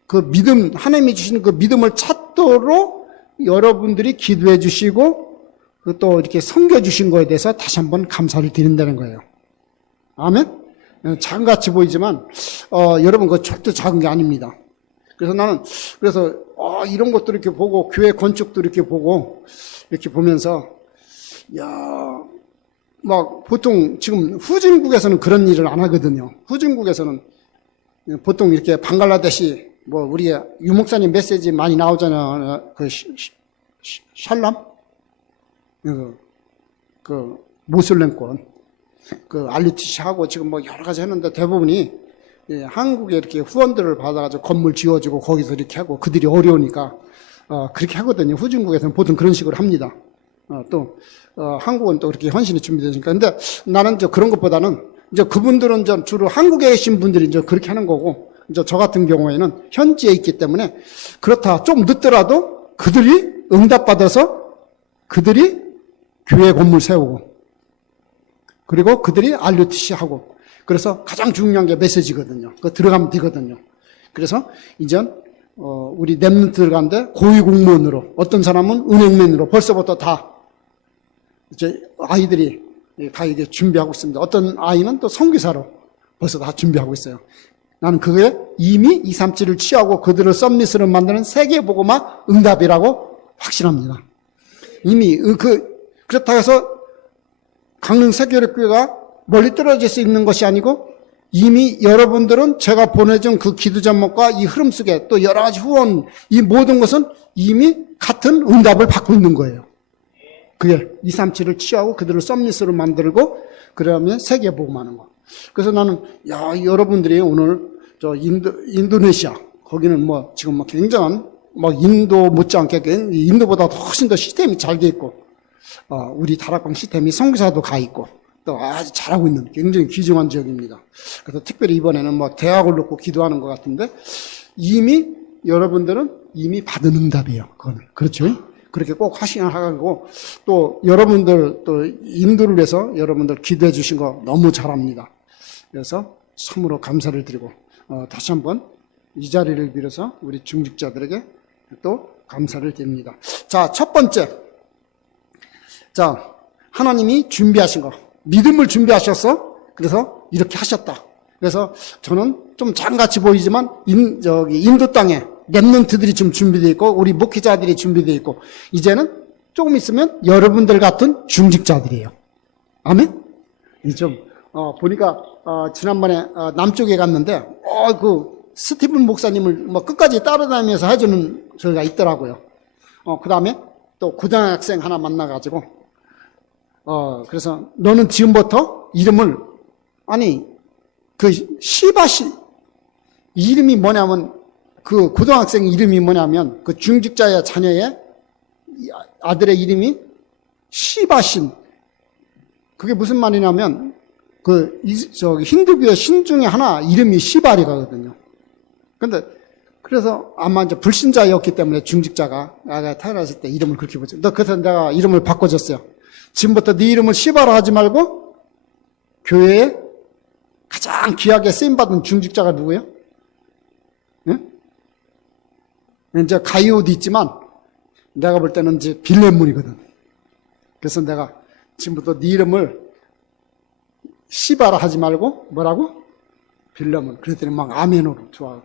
그 믿음, 하나님이 주시는 그 믿음을 찾도록 여러분들이 기도해 주시고 또 이렇게 섬겨 주신 거에 대해서 다시 한번 감사를 드린다는 거예요. 아멘? 작은같이 보이지만 여러분 그거 절대 작은 게 아닙니다. 그래서 나는 이런 것도 이렇게 보고 교회 건축도 이렇게 보고 이렇게 보면서 막 보통 지금 후진국에서는 그런 일을 안 하거든요. 후진국에서는 보통 이렇게 방글라데시 뭐 우리 유목사님 메시지 많이 나오잖아요. 그 샬람 그 모슬렘권 그 알리티시 하고 지금 뭐 여러 가지 했는데 대부분이 한국에 이렇게 후원들을 받아가지고 건물 지어주고 거기서 이렇게 하고 그들이 어려우니까 그렇게 하거든요. 후진국에서는 보통 그런 식으로 합니다. 또 한국은 또 그렇게 헌신이 준비되니까. 근데 나는 이제 그런 것보다는 이제 그분들은 이제 주로 한국에 계신 분들이 이제 그렇게 하는 거고, 이제 저 같은 경우에는 현지에 있기 때문에 그렇다 좀 늦더라도 그들이 응답받아서 그들이 교회 건물 세우고 그리고 그들이 RUTC 하고 그래서 가장 중요한 게 메시지거든요. 그거 들어가면 되거든요. 그래서 이제 우리 렘넌트들 가운데 고위공무원으로 어떤 사람은 은행맨으로 벌써부터 다 이제 아이들이 다 이게 준비하고 있습니다. 어떤 아이는 또 선교사로 벌써 다 준비하고 있어요. 나는 그게 이미 237을 취하고 그들을 썸밋으로 만드는 세계복음화 응답이라고 확신합니다. 이미 그렇다고 해서 강릉 세계교회가 멀리 떨어질 수 있는 것이 아니고 이미 여러분들은 제가 보내준 그 기도 제목과 이 흐름 속에 또 여러 가지 후원 이 모든 것은 이미 같은 응답을 받고 있는 거예요. 그게 237을 취하고 그들을 썸밋으로 만들고 그러면 세계복음하는 거. 그래서 나는 여러분들이 오늘 저 인도네시아 거기는 뭐 지금 뭐 굉장한 뭐 인도 못지않게 인도보다 훨씬 더 시스템이 잘 돼 있고 우리 다락방 시스템이 선교사도 가 있고 또 아주 잘하고 있는 굉장히 귀중한 지역입니다. 그래서 특별히 이번에는 뭐 대학을 놓고 기도하는 것 같은데 이미 여러분들은 이미 받은 응답이에요. 그거는 그렇죠? 그렇게 꼭 하시고 또 여러분들 또 인도를 위해서 여러분들 기도해 주신 거 너무 잘합니다. 그래서 참으로 감사를 드리고 다시 한번 이 자리를 빌어서 우리 중직자들에게 또 감사를 드립니다. 자, 첫 번째. 자, 하나님이 준비하신 거. 믿음을 준비하셔서 그래서 이렇게 하셨다. 그래서 저는 좀 장같이 보이지만 인도 땅에 렘넌트들이 좀 준비되어 있고 우리 목회자들이 준비되어 있고 이제는 조금 있으면 여러분들 같은 중직자들이에요. 아멘? 좀 보니까, 지난번에, 남쪽에 갔는데, 스티븐 목사님을 뭐 끝까지 따라다니면서 해주는 저희가 있더라고요. 그 다음에 또 고등학생 하나 만나가지고, 그래서 너는 지금부터 이름을, 시바시, 이름이 뭐냐면, 그 고등학생 이름이 뭐냐면, 그 중직자의 자녀의 아들의 이름이 시바신. 그게 무슨 말이냐면, 힌두교의 신 중에 하나 이름이 시바리가거든요. 그래서 아마 이제 불신자였기 때문에 중직자가 태어났을 때 이름을 그렇게 붙여. 그래서 내가 이름을 바꿔줬어요. 지금부터 네 이름을 시바라 하지 말고 교회에 가장 귀하게 쓰임받은 중직자가 누구예요? 응? 이제 가이오도 있지만 내가 볼 때는 이제 빌레몬이거든. 그래서 내가 지금부터 네 이름을 시바라 하지 말고 뭐라고? 빌레몬. 그랬더니 막 아멘으로 좋아.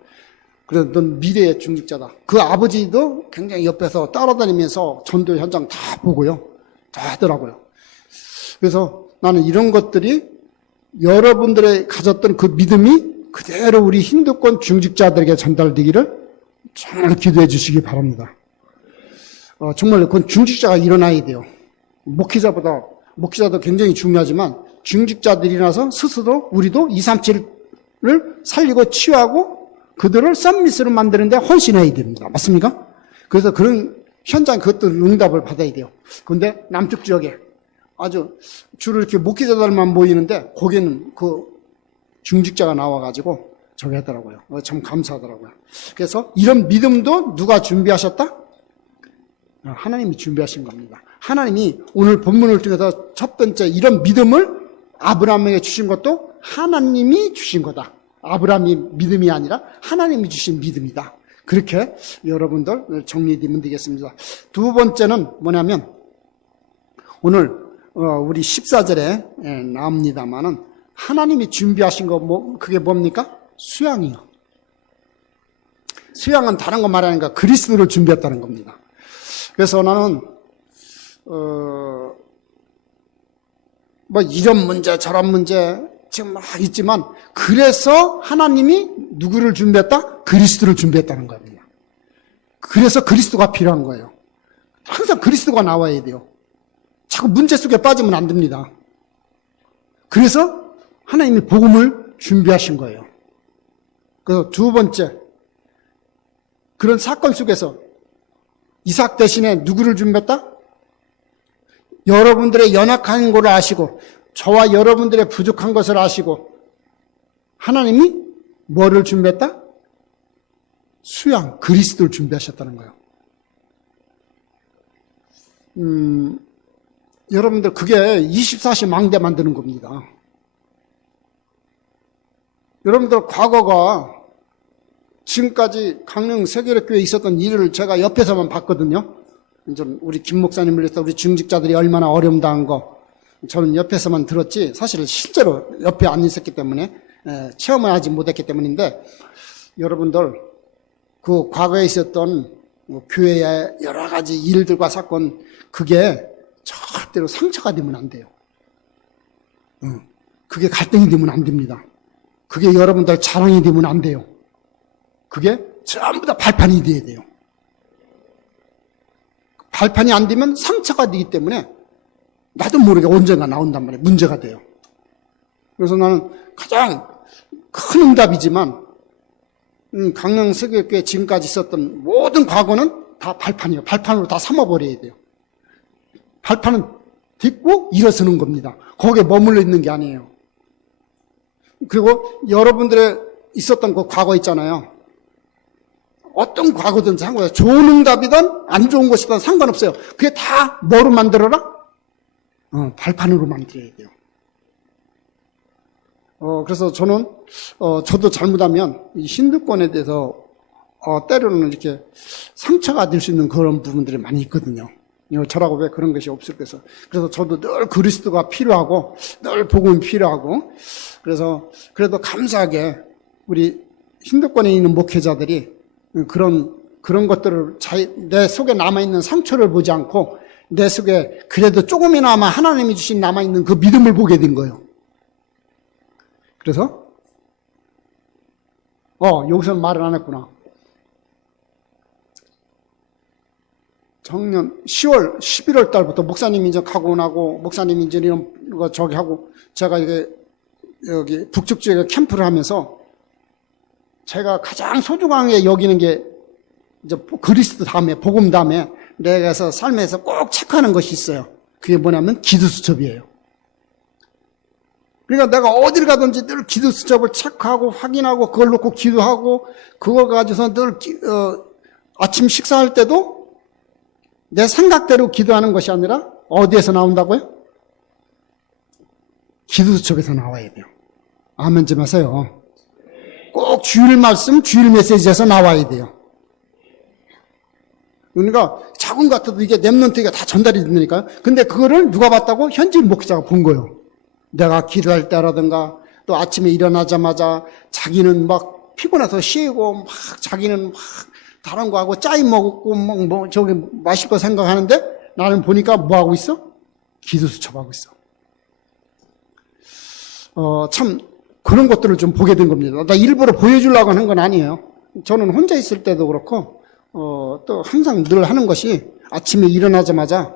그래서 넌 미래의 중직자다. 그 아버지도 굉장히 옆에서 따라다니면서 전도 현장 다 보고요. 다 하더라고요. 그래서 나는 이런 것들이 여러분들의 가졌던 그 믿음이 그대로 우리 힌두권 중직자들에게 전달되기를 정말 기도해 주시기 바랍니다. 정말 그건 중직자가 일어나야 돼요. 목회자도 굉장히 중요하지만 중직자들이라서 스스로 우리도 237을 살리고 치유하고 그들을 썸밋으로 만드는데 헌신해야 됩니다. 맞습니까? 그래서 그런 현장 그것도 응답을 받아야 돼요. 그런데 남쪽 지역에 아주 주로 이렇게 목회자들만 모이는데 거기는 그 중직자가 나와가지고 저기 하더라고요. 참 감사하더라고요. 그래서 이런 믿음도 누가 준비하셨다? 하나님이 준비하신 겁니다. 하나님이 오늘 본문을 통해서 첫 번째 이런 믿음을 아브라함에게 주신 것도 하나님이 주신 거다. 아브라함이 믿음이 아니라 하나님이 주신 믿음이다. 그렇게 여러분들 정리되면 되겠습니다. 두 번째는 뭐냐면 오늘 우리 14절에 나옵니다마는 하나님이 준비하신 거 그게 뭡니까? 수양이요. 수양은 다른 거 말하니까 그리스도를 준비했다는 겁니다. 그래서 나는 이런 문제 저런 문제 지금 막 있지만 그래서 하나님이 누구를 준비했다? 그리스도를 준비했다는 겁니다. 그래서 그리스도가 필요한 거예요. 항상 그리스도가 나와야 돼요. 자꾸 문제 속에 빠지면 안 됩니다. 그래서 하나님이 복음을 준비하신 거예요. 그래서 두 번째, 그런 사건 속에서 이삭 대신에 누구를 준비했다? 여러분들의 연약한 것을 아시고 저와 여러분들의 부족한 것을 아시고 하나님이 뭐를 준비했다? 수양, 그리스도를 준비하셨다는 거예요. 여러분들 그게 24시 망대 만드는 겁니다. 여러분들 과거가 지금까지 강릉 세계력교회에 있었던 일을 제가 옆에서만 봤거든요. 우리 김 목사님을 위해서 우리 중직자들이 얼마나 어려움 당한 거 저는 옆에서만 들었지 사실 실제로 옆에 안 있었기 때문에 체험을 하지 못했기 때문인데 여러분들 그 과거에 있었던 교회의 여러 가지 일들과 사건 그게 절대로 상처가 되면 안 돼요. 그게 갈등이 되면 안 됩니다. 그게 여러분들 자랑이 되면 안 돼요. 그게 전부 다 발판이 돼야 돼요. 발판이 안 되면 상처가 되기 때문에 나도 모르게 언젠가 나온단 말이에요. 문제가 돼요. 그래서 나는 가장 큰 응답이지만 강릉 세계교회 지금까지 있었던 모든 과거는 다 발판이에요. 발판으로 다 삼아버려야 돼요. 발판은 딛고 일어서는 겁니다. 거기에 머물러 있는 게 아니에요. 그리고 여러분들의 있었던 그 과거 있잖아요. 어떤 과거든 상관없어요. 좋은 응답이든 안 좋은 것이든 상관없어요. 그게 다 뭐로 만들어라? 발판으로 만들어야 돼요. 그래서 저는 저도 잘못하면 이 힌두권에 대해서 때로는 이렇게 상처가 될 수 있는 그런 부분들이 많이 있거든요. 저라고 왜 그런 것이 없을까. 그래서 저도 늘 그리스도가 필요하고 늘 복음이 필요하고 그래서 그래도 감사하게 우리 힌두권에 있는 목회자들이 그런 것들을 내 속에 남아있는 상처를 보지 않고 내 속에 그래도 조금이나마 하나님이 주신 남아있는 그 믿음을 보게 된 거예요. 그래서 여기서는 말을 안 했구나. 작년 10월, 11월 달부터 목사님이 이제 가고 나고, 목사님이 이제 이런 거 저기 하고, 제가 이게 여기 북측 지역에 캠프를 하면서 제가 가장 소중하게 여기는 게 이제 그리스도 다음에, 복음 다음에 내가 삶에서 꼭 체크하는 것이 있어요. 그게 뭐냐면 기도수첩이에요. 그러니까 내가 어딜 가든지 늘 기도수첩을 체크하고 확인하고 그걸 놓고 기도하고 그걸 가지고서 늘 아침 식사할 때도 내 생각대로 기도하는 것이 아니라 어디에서 나온다고요? 기도수첩에서 나와야 돼요. 아멘 좀 하세요. 꼭 주일 말씀, 주일 메시지에서 나와야 돼요. 그러니까 작은 것 같아도 이게 랩런트가 다 전달이 되니까. 근데 그거를 누가 봤다고? 현지인 목사가 본 거예요. 내가 기도할 때라든가 또 아침에 일어나자마자 자기는 막 피곤해서 쉬고 막 자기는 막 다른 거 하고 짜이 먹고 뭐 저기 마실 거 생각하는데 나는 보니까 뭐 하고 있어? 기도수첩하고 있어. 참 그런 것들을 좀 보게 된 겁니다. 나 일부러 보여주려고 하는 건 아니에요. 저는 혼자 있을 때도 그렇고 또 항상 늘 하는 것이 아침에 일어나자마자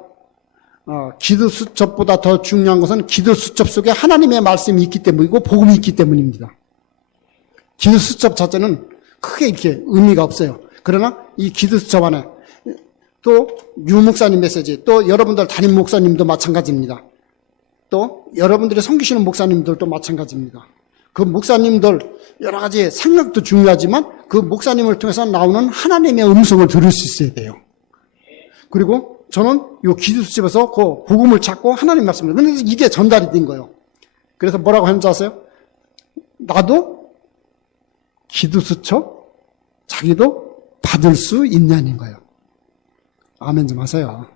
기도수첩보다 더 중요한 것은 기도수첩 속에 하나님의 말씀이 있기 때문이고 복음이 있기 때문입니다. 기도수첩 자체는 크게 이렇게 의미가 없어요. 그러나 이 기도수첩 안에 또 유목사님 메시지, 또 여러분들 담임 목사님도 마찬가지입니다. 또 여러분들이 섬기시는 목사님들도 마찬가지입니다. 그 목사님들 여러 가지 생각도 중요하지만 그 목사님을 통해서 나오는 하나님의 음성을 들을 수 있어야 돼요. 그리고 저는 이 기도수첩에서 그 복음을 찾고 하나님 말씀을, 그런데 이게 전달이 된 거예요. 그래서 뭐라고 하는지 아세요? 나도 기도수첩 자기도 받을 수 있냐는 거예요. 아멘 좀 하세요.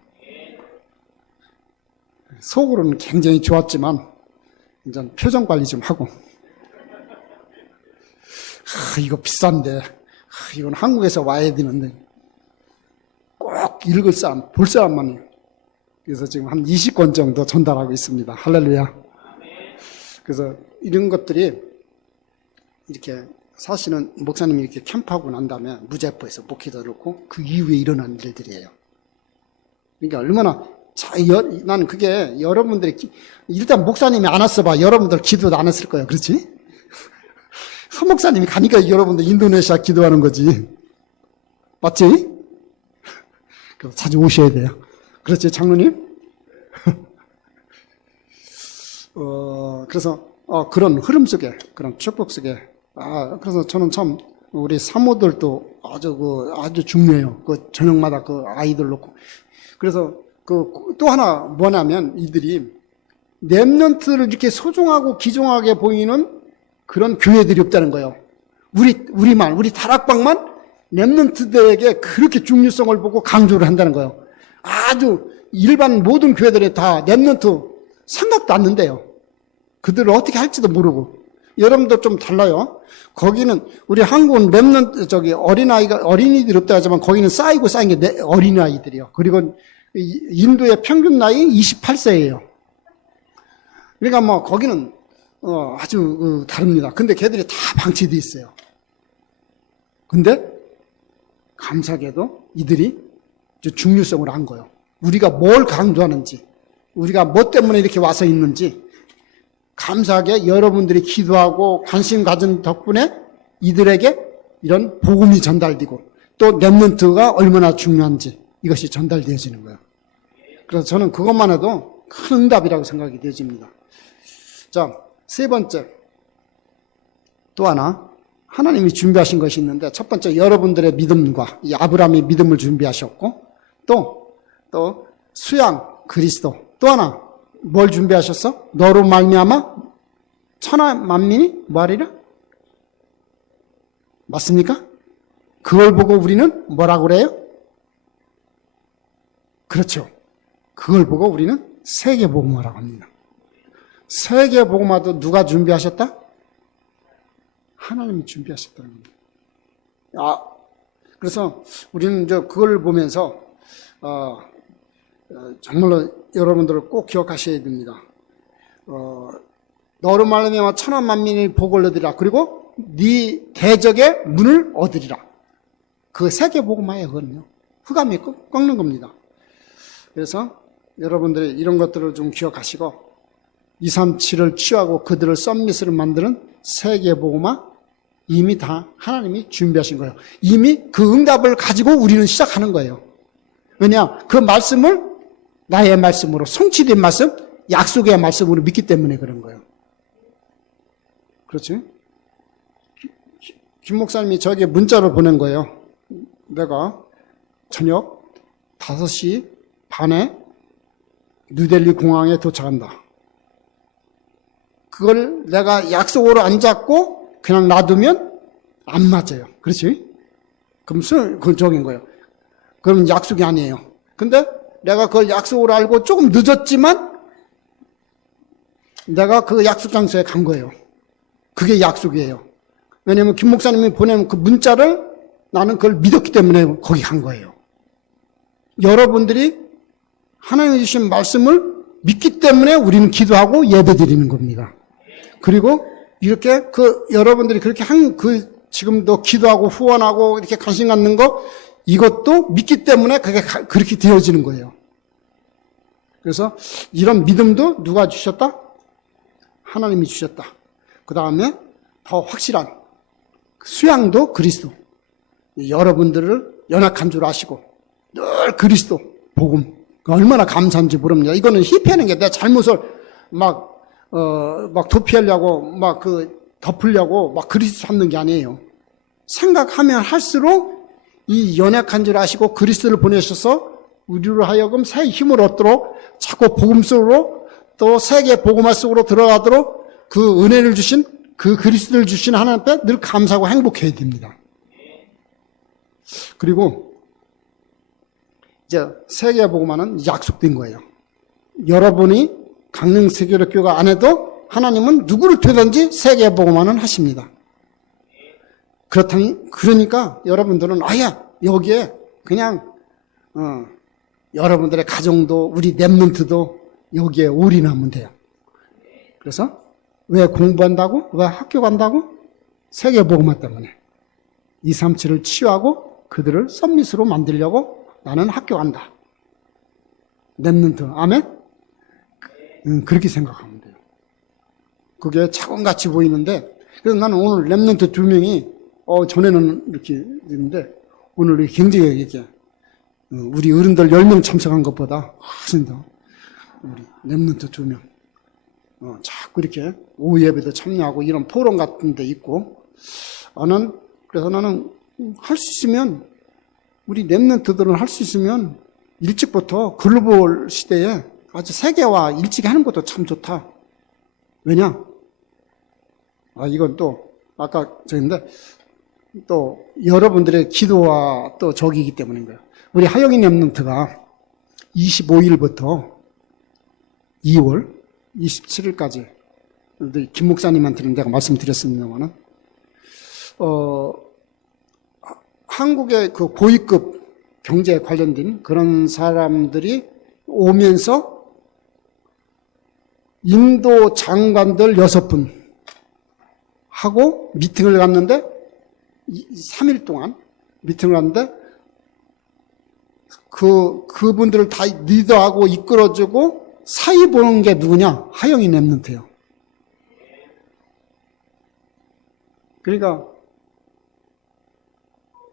속으로는 굉장히 좋았지만 이제 표정 관리 좀 하고 이거 비싼데 이건 한국에서 와야 되는데 꼭 읽을 사람, 볼 사람만요. 그래서 지금 한 20권 정도 전달하고 있습니다. 할렐루야. 그래서 이런 것들이 이렇게 사실은 목사님이 이렇게 캠프하고 난 다음에 무제포에서 목회도 그렇고 그 이후에 일어난 일들이에요. 그러니까 얼마나 나는 그게 여러분들이 일단 목사님이 안 왔어 봐. 여러분들 기도도 안 했을 거예요. 그렇지? 서 목사님이 가니까 여러분들 인도네시아 기도하는 거지. 맞지? 그래서 자주 오셔야 돼요. 그렇지, 장로님? 그래서 그런 흐름 속에, 그런 축복 속에, 그래서 저는 참 우리 사모들도 아주 중요해요. 그 저녁마다 그 아이들 놓고. 그래서 또 하나 뭐냐면 이들이 렘넌트를 이렇게 소중하고 귀중하게 보이는 그런 교회들이 없다는 거예요. 우리 다락방만 렘넌트들에게 그렇게 중요성을 보고 강조를 한다는 거예요. 아주 일반 모든 교회들이 다 렘넌트 생각도 안 는데요. 그들을 어떻게 할지도 모르고. 여러분도 좀 달라요. 거기는 우리 한국은 렘넌트 어린이들이 없다 하지만 거기는 쌓이고 쌓인 게 어린아이들이요. 그리고 인도의 평균 나이 28세예요. 그러니까 뭐 거기는 아주 다릅니다. 근데 걔들이 다 방치되어 있어요. 근데 감사하게도 이들이 중요성을 안 거예요. 우리가 뭘 강조하는지, 우리가 뭐 때문에 이렇게 와서 있는지 감사하게 여러분들이 기도하고 관심 가진 덕분에 이들에게 이런 복음이 전달되고 또 렘넌트가 얼마나 중요한지 이것이 전달되어지는 거예요. 그래서 저는 그것만 해도 큰 응답이라고 생각이 되어집니다. 자, 세 번째 또 하나 하나님이 준비하신 것이 있는데 첫 번째 여러분들의 믿음과 이 아브라함이 믿음을 준비하셨고 또 수양 그리스도 또 하나 뭘 준비하셨어? 너로 말미암아 천하 만민이 뭐하리라? 맞습니까? 그걸 보고 우리는 뭐라고 그래요? 그렇죠. 그걸 보고 우리는 세계복음화라고 합니다. 세계복음화도 누가 준비하셨다? 하나님이 준비하셨다는 겁니다. 그래서 우리는 그걸 보면서 정말로 여러분들을 꼭 기억하셔야 됩니다. 너로 말미암아 천한 만민이 복을 얻으리라. 그리고 네 대적의 문을 얻으리라. 그 세계복음화예요. 그거는요. 흑암이 꺾는 겁니다. 그래서 여러분들이 이런 것들을 좀 기억하시고 237을 취하고 그들을 썸밋으로 만드는 세계복음화 이미 다 하나님이 준비하신 거예요. 이미 그 응답을 가지고 우리는 시작하는 거예요. 왜냐? 그 말씀을 나의 말씀으로 성취된 말씀, 약속의 말씀으로 믿기 때문에 그런 거예요. 그렇지? 김 목사님이 저에게 문자를 보낸 거예요. 내가 저녁 5시 반에 뉴델리 공항에 도착한다. 그걸 내가 약속으로 안 잡고 그냥 놔두면 안 맞아요. 그렇지? 그럼 그건 적인 거예요. 그럼 약속이 아니에요. 근데 내가 그걸 약속으로 알고 조금 늦었지만 내가 그 약속 장소에 간 거예요. 그게 약속이에요. 왜냐하면 김 목사님이 보낸 그 문자를 나는 그걸 믿었기 때문에 거기 간 거예요. 여러분들이 하나님이 주신 말씀을 믿기 때문에 우리는 기도하고 예배드리는 겁니다. 그리고 이렇게 여러분들이 그렇게 지금도 기도하고 후원하고 이렇게 관심 갖는 거 이것도 믿기 때문에 그게 그렇게 되어지는 거예요. 그래서 이런 믿음도 누가 주셨다? 하나님이 주셨다. 그 다음에 더 확실한 수양도 그리스도. 여러분들을 연약한 줄 아시고 늘 그리스도 복음 얼마나 감사한지 모릅니다. 이거는 희패는 게 내 잘못을 막 도피하려고 덮으려고 그리스도 찾는 게 아니에요. 생각하면 할수록 이 연약한 줄 아시고 그리스도를 보내셔서 우리로 하여금 새 힘을 얻도록 자꾸 복음 속으로 또 세계 복음화 속으로 들어가도록 그 은혜를 주신 그 그리스도를 주신 하나님 앞에 늘 감사하고 행복해야 됩니다. 그리고 이제 세계 복음화는 약속된 거예요. 여러분이 강릉 세계교회가 안 해도 하나님은 누구를 통해든지 세계 복음화는 하십니다. 그러니까 여러분들은 여기에 그냥 여러분들의 가정도 우리 랩런트도 여기에 올인하면 돼요. 그래서 왜 공부한다고? 왜 학교 간다고? 세계 복음화 때문에 237을 치유하고 그들을 썸밋으로 만들려고 나는 학교 간다. 랩런트 아멘? 그렇게 생각하면 돼요. 그게 차원같이 보이는데 그래서 나는 오늘 랩런트 2명이 전에는 이렇게 있는데 오늘 굉장히 이렇게 우리 어른들 10명 참석한 것보다 훨씬 더 우리 랩런트 2명 자꾸 이렇게 오후 예배도 참여하고 이런 포럼 같은 데 있고 그래서 나는 할 수 있으면 우리 랩런트들은 할 수 있으면 일찍부터 글로벌 시대에 아주 세계화 일찍 하는 것도 참 좋다. 왜냐? 이건 또 아까 저인데 또 여러분들의 기도와 또 적이기 때문인 거예요. 우리 하영인 랩런트가 25일부터 2월 27일까지 김 목사님한테는 내가 말씀드렸습니다만은 한국의 그 고위급 경제에 관련된 그런 사람들이 오면서 인도 장관들 6분 하고 미팅을 갔는데 3일 동안 미팅을 갔는데 그분들을 다 리더하고 이끌어주고 사이 보는 게 누구냐? 하영이 랩런트예요. 그러니까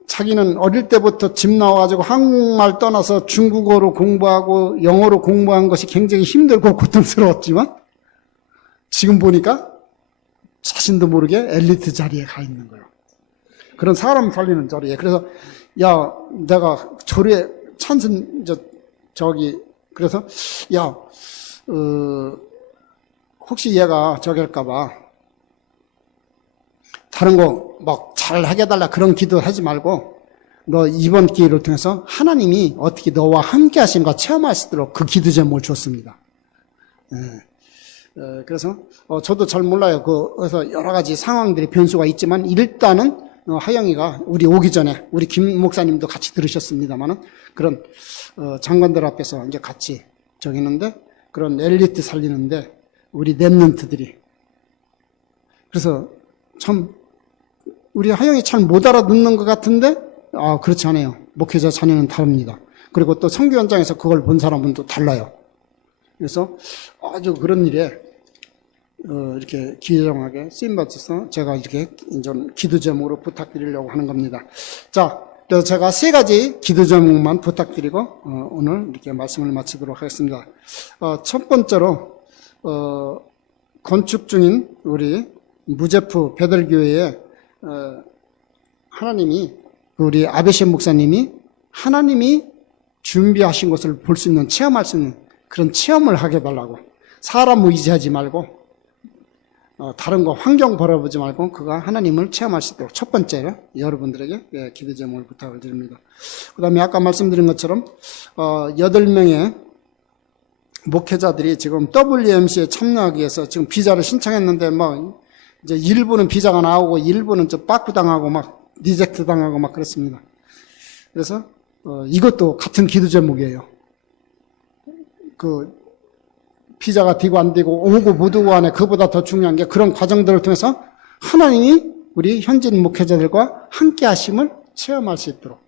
자기는 어릴 때부터 집 나와가지고 한국말 떠나서 중국어로 공부하고 영어로 공부한 것이 굉장히 힘들고 고통스러웠지만 지금 보니까 자신도 모르게 엘리트 자리에 가 있는 거예요. 그런 사람 살리는 자리에. 그래서 내가 조례 찬슨 그래서 혹시 얘가 저기 할까봐 다른 거 잘 하게 해달라 그런 기도 하지 말고 너 이번 기회를 통해서 하나님이 어떻게 너와 함께 하신가 체험할 수 있도록 그 기도 제목을 줬습니다. 그래서 저도 잘 몰라요. 그래서 여러 가지 상황들이 변수가 있지만 일단은 하영이가 우리 오기 전에 우리 김 목사님도 같이 들으셨습니다만은 그런 장관들 앞에서 이제 같이 저기 있는데 그런 엘리트 살리는데 우리 랩런트들이 그래서 참 우리 하영이 잘 못 알아듣는 것 같은데 그렇지 않아요. 목회자 자녀는 다릅니다. 그리고 또 선교 현장에서 그걸 본 사람은 또 달라요. 그래서 아주 그런 일에 이렇게 기정하게 쓰임받아서 제가 이렇게 좀 기도 제목으로 부탁드리려고 하는 겁니다. 자, 그래서 제가 3가지 기도 제목만 부탁드리고 오늘 이렇게 말씀을 마치도록 하겠습니다. 첫 번째로 건축 중인 우리 무제프 베들교회에 하나님이 우리 아베신 목사님이 하나님이 준비하신 것을 볼 수 있는 체험할 수 있는 그런 체험을 하게 해달라고. 사람 의지하지 말고 다른 거 환경 바라보지 말고 그가 하나님을 체험할 수 있도록 첫 번째로 여러분들에게 기도 제목을 부탁을 드립니다. 그 다음에 아까 말씀드린 것처럼 8명의 목회자들이 지금 WMC에 참여하기 위해서 지금 비자를 신청했는데 뭐 이제 일부는 비자가 나오고 일부는 좀 빠꾸 당하고 막 리젝트 당하고 막 그렇습니다. 그래서 이것도 같은 기도 제목이에요. 그 비자가 되고 안 되고 오고 못 오고 안에 그보다 더 중요한 게 그런 과정들을 통해서 하나님이 우리 현진 목회자들과 함께 하심을 체험할 수 있도록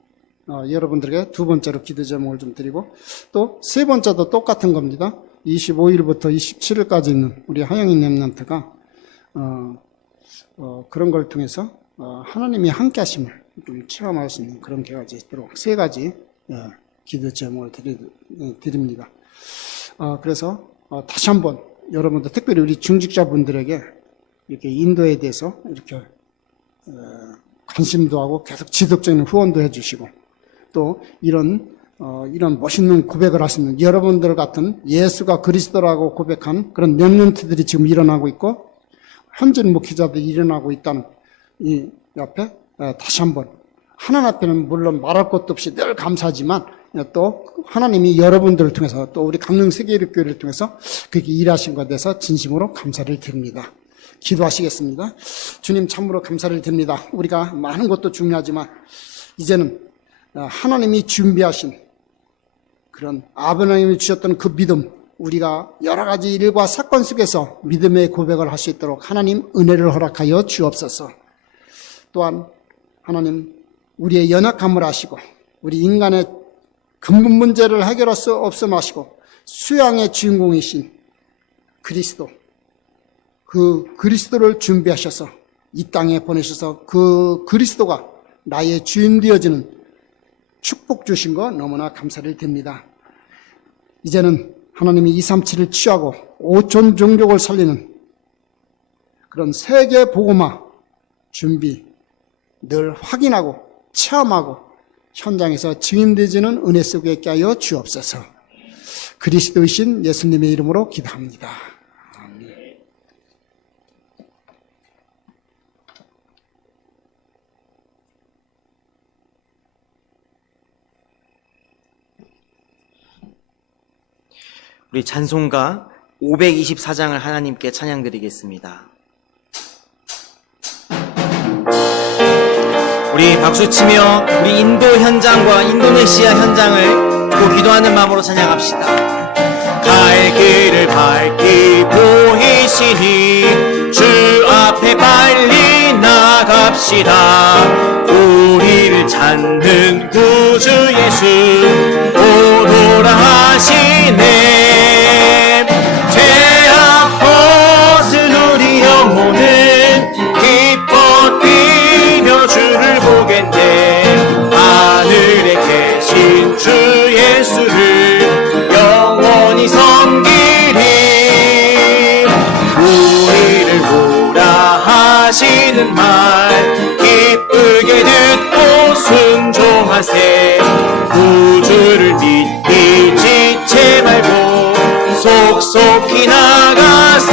여러분들에게 두 번째로 기도 제목을 좀 드리고 또 세 번째도 똑같은 겁니다. 25일부터 27일까지 있는 우리 하영이 렘넌트가 그런 걸 통해서 하나님이 함께 하심을 좀 체험할 수 있는 그런 계획이 있도록 3가지 기도 제목을 드립니다. 그래서 다시 한번 여러분들 특별히 우리 중직자분들에게 이렇게 인도에 대해서 이렇게 관심도 하고 계속 지속적인 후원도 해주시고 또 이런 멋있는 고백을 하시는 여러분들 같은 예수가 그리스도라고 고백한 그런 렘넌트들이 지금 일어나고 있고 현진 목회자들이 일어나고 있다는 이 옆에 다시 한번 하나님 앞에는 물론 말할 것도 없이 늘 감사하지만 또 하나님이 여러분들을 통해서 또 우리 강릉 세계일교회를 통해서 그렇게 일하신 것에 대해서 진심으로 감사를 드립니다. 기도하시겠습니다. 주님 참으로 감사를 드립니다. 우리가 많은 것도 중요하지만 이제는 하나님이 준비하신 그런 아브라함이 주셨던 그 믿음 우리가 여러 가지 일과 사건 속에서 믿음의 고백을 할 수 있도록 하나님 은혜를 허락하여 주옵소서. 또한 하나님 우리의 연약함을 아시고 우리 인간의 근본 문제를 해결할 수 없음 하시고 수양의 주인공이신 그리스도 그 그리스도를 준비하셔서 이 땅에 보내셔서 그 그리스도가 나의 주인 되어지는 축복 주신 거 너무나 감사를 드립니다. 이제는 하나님이 237을 취하고 5천 종족을 살리는 그런 세계 복음화 준비 늘 확인하고 체험하고 현장에서 증인되지는 은혜 속에 있게 하여 주옵소서. 그리스도이신 예수님의 이름으로 기도합니다. 아멘. 우리 찬송가 524장을 하나님께 찬양드리겠습니다. 우리 박수치며 우리 인도 현장과 인도네시아 현장을 또 기도하는 마음으로 찬양합시다. 갈 길을 밝히 보이시니 주 앞에 빨리 나갑시다. 우리를 찾는 구주 예수 오노라 하시네. 죄악 벗은 우리 영혼은 기뻐 뛰며 주를 보겠네. 하늘에 계신 주 예수를 영원히 섬기리. 우리를 보라 하시는 말 기쁘게 듣고 순종하세. 구주를 믿기 지체 말고 속속히 나가세.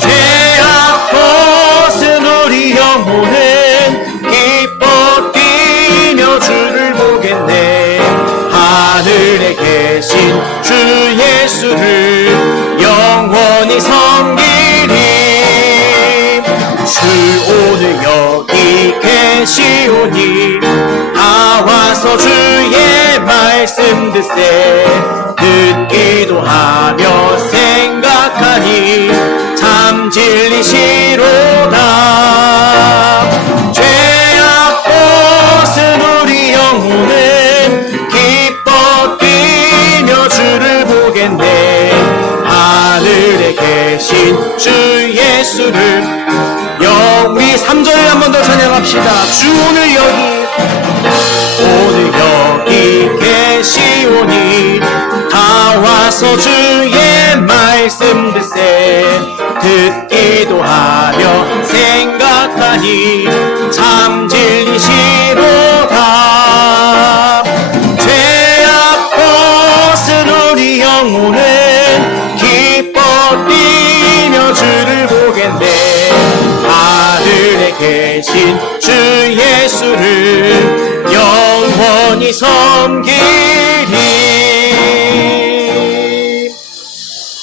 죄악 벗은 우리 영혼은 기뻐 뛰며 주를 보겠네. 하늘에 계신 주 예수를 영원히 섬기리. 주 오늘 여기 계시오니 나와서 주의 말씀 듣세. 듣기도 하며 생각하니 참 참 진리시로다. 죄악 벗은 우리 영혼은 기뻐 뛰며 주를 보겠네. 하늘에 계신 주 예수를 우리 3절 한 번 더 찬양합시다. 주 오늘 여기 계시오니 다 와서 주의 말씀 듣기도 하며 생각하니 참 진리시로다. 죄악 벗은 우리 영혼은 기뻐 뛰며 주를 보겠네. 하늘에 계신 주 예수를 영원히 섬기리.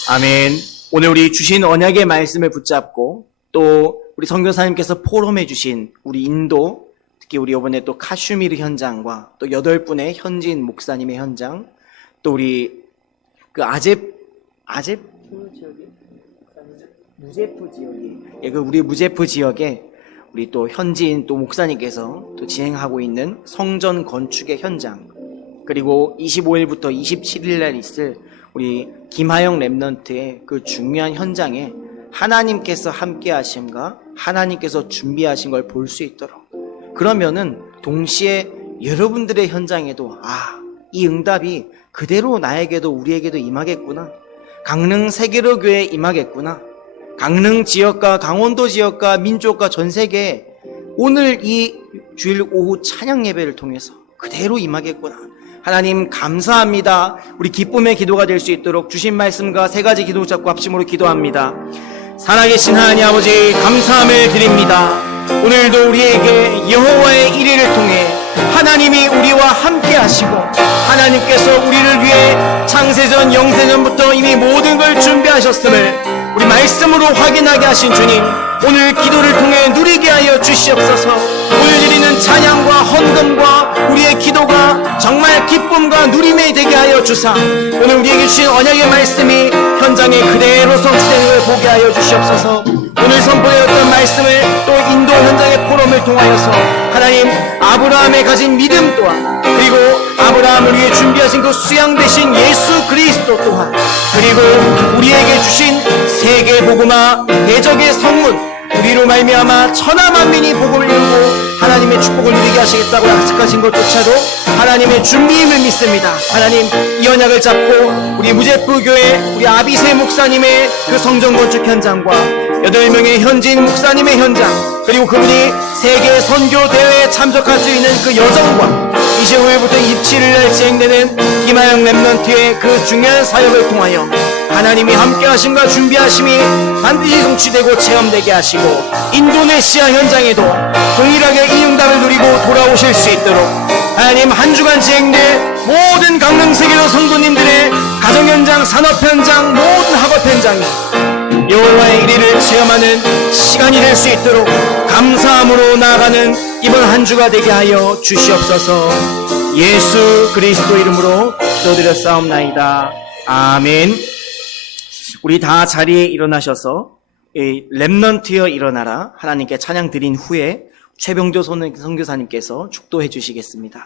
아멘. 오늘 우리 주신 언약의 말씀을 붙잡고 또 우리 선교사님께서 포럼해 주신 우리 인도, 특히 우리 이번에 또 카슈미르 현장과 또 8분의 현지인 목사님의 현장, 또 우리 그 무제프 지역이, 그 우리 무제프 지역에 우리 또 현지인 또 목사님께서 또 진행하고 있는 성전 건축의 현장, 그리고 25일부터 27일 날 있을 우리 김하영 랩넌트의 그 중요한 현장에 하나님께서 함께 하심과 하나님께서 준비하신 걸 볼 수 있도록, 그러면은 동시에 여러분들의 현장에도 이 응답이 그대로 나에게도 우리에게도 임하겠구나, 강릉 세계로교회에 임하겠구나, 강릉 지역과 강원도 지역과 민족과 전 세계에 오늘 이 주일 오후 찬양 예배를 통해서 그대로 임하겠구나. 하나님 감사합니다. 우리 기쁨의 기도가 될 수 있도록 주신 말씀과 3가지 기도 잡고 합심으로 기도합니다. 살아계신 하나님 아버지, 감사함을 드립니다. 오늘도 우리에게 여호와의 일위를 통해 하나님이 우리와 함께 하시고 하나님께서 우리를 위해 창세전 영세전부터 이미 모든 걸 준비하셨음을 우리 말씀으로 확인하게 하신 주님, 오늘 기도를 통해 누리게 하여 주시옵소서. 오늘 드리는 찬양과 헌금과 우리의 기도가 정말 기쁨과 누림이 되게 하여 주사, 오늘 우리에게 주신 언약의 말씀이 현장에 그대로 성취되는 걸 보게 하여 주시옵소서. 오늘 선포되었던 말씀을 또 인도 현장의 포럼을 통하여서 하나님, 아브라함의 가진 믿음 또한, 그리고 아브라함을 위해 준비하신 그 수양 되신 예수 그리스도 또한, 그리고 우리에게 주신 세계 복음화 대적의 성문, 우리로 말미암아 천하 만민이 복음을 이루고 하나님의 축복을 누리게 하시겠다고 약속하신 것조차도 하나님의 준비임을 믿습니다. 하나님, 이 언약을 잡고 우리 무제프 교회 우리 아비세 목사님의 그 성전 건축 현장과 8명의 현지인 목사님의 현장, 그리고 그분이 세계 선교 대회에 참석할 수 있는 그 여정과 25일부터 27일날 진행되는 김하영 랩넌트의 그 중요한 사역을 통하여 하나님이 함께 하심과 준비하심이 반드시 성취되고 체험되게 하시고, 인도네시아 현장에도 동일하게 이 응답을 누리고 돌아오실 수 있도록 하나님, 한 주간 진행될 모든 강릉 세계로 성도님들의 가정 현장, 산업 현장, 모든 학업 현장이 여호와의 일위를 체험하는 시간이 될 수 있도록 감사함으로 나아가는 이번 한 주가 되게 하여 주시옵소서. 예수 그리스도 이름으로 기도드렸사옵나이다. 아멘. 우리 다 자리에 일어나셔서 렘넌트여 일어나라 하나님께 찬양 드린 후에 최병조 선교사님께서 축도해 주시겠습니다.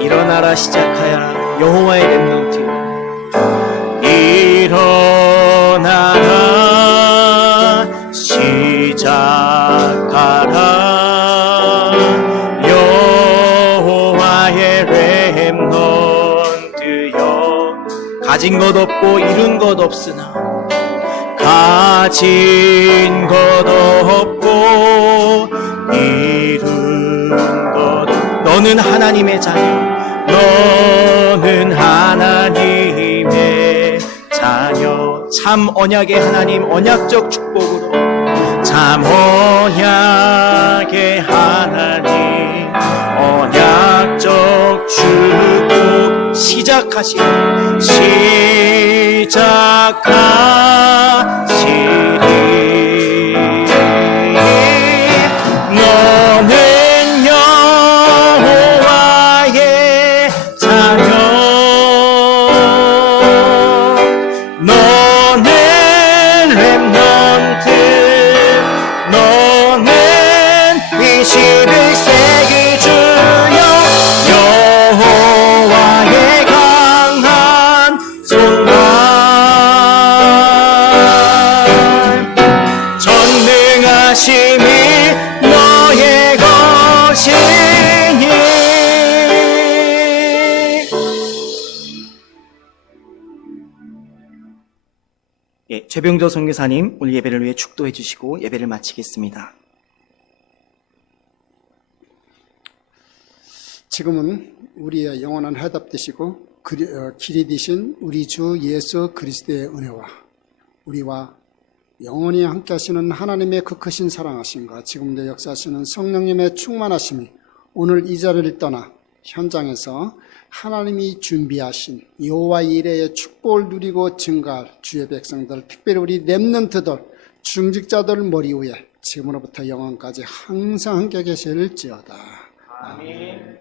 일어나라 시작하여라 여호와의 렘넌트, 일어나라 시작하라 여호와의 렘넌트여. 가진 것 없고 이룬 것 없으나, 가진 것 없고 이룬 것, 너는 하나님의 자녀, 너는 하나님의 자녀. 참 언약의 하나님, 언약적 축복으로, 참 언약의 하나님, 언약적 축복 시작하시리, 시작하시리. 예, 최병조 선교사님 오늘 예배를 위해 축도해 주시고 예배를 마치겠습니다. 지금은 우리의 영원한 해답 되시고 길이 되신 우리 주 예수 그리스도의 은혜와 우리와 영원히 함께 하시는 하나님의 그 크신 사랑하심과 지금도 역사하시는 성령님의 충만하심이 오늘 이 자리를 떠나 현장에서 하나님이 준비하신 여호와 이레의 축복을 누리고 증가할 주의 백성들, 특별히 우리 렘넌트들, 중직자들 머리 위에 지금으로부터 영원까지 항상 함께 계실지어다. 아멘.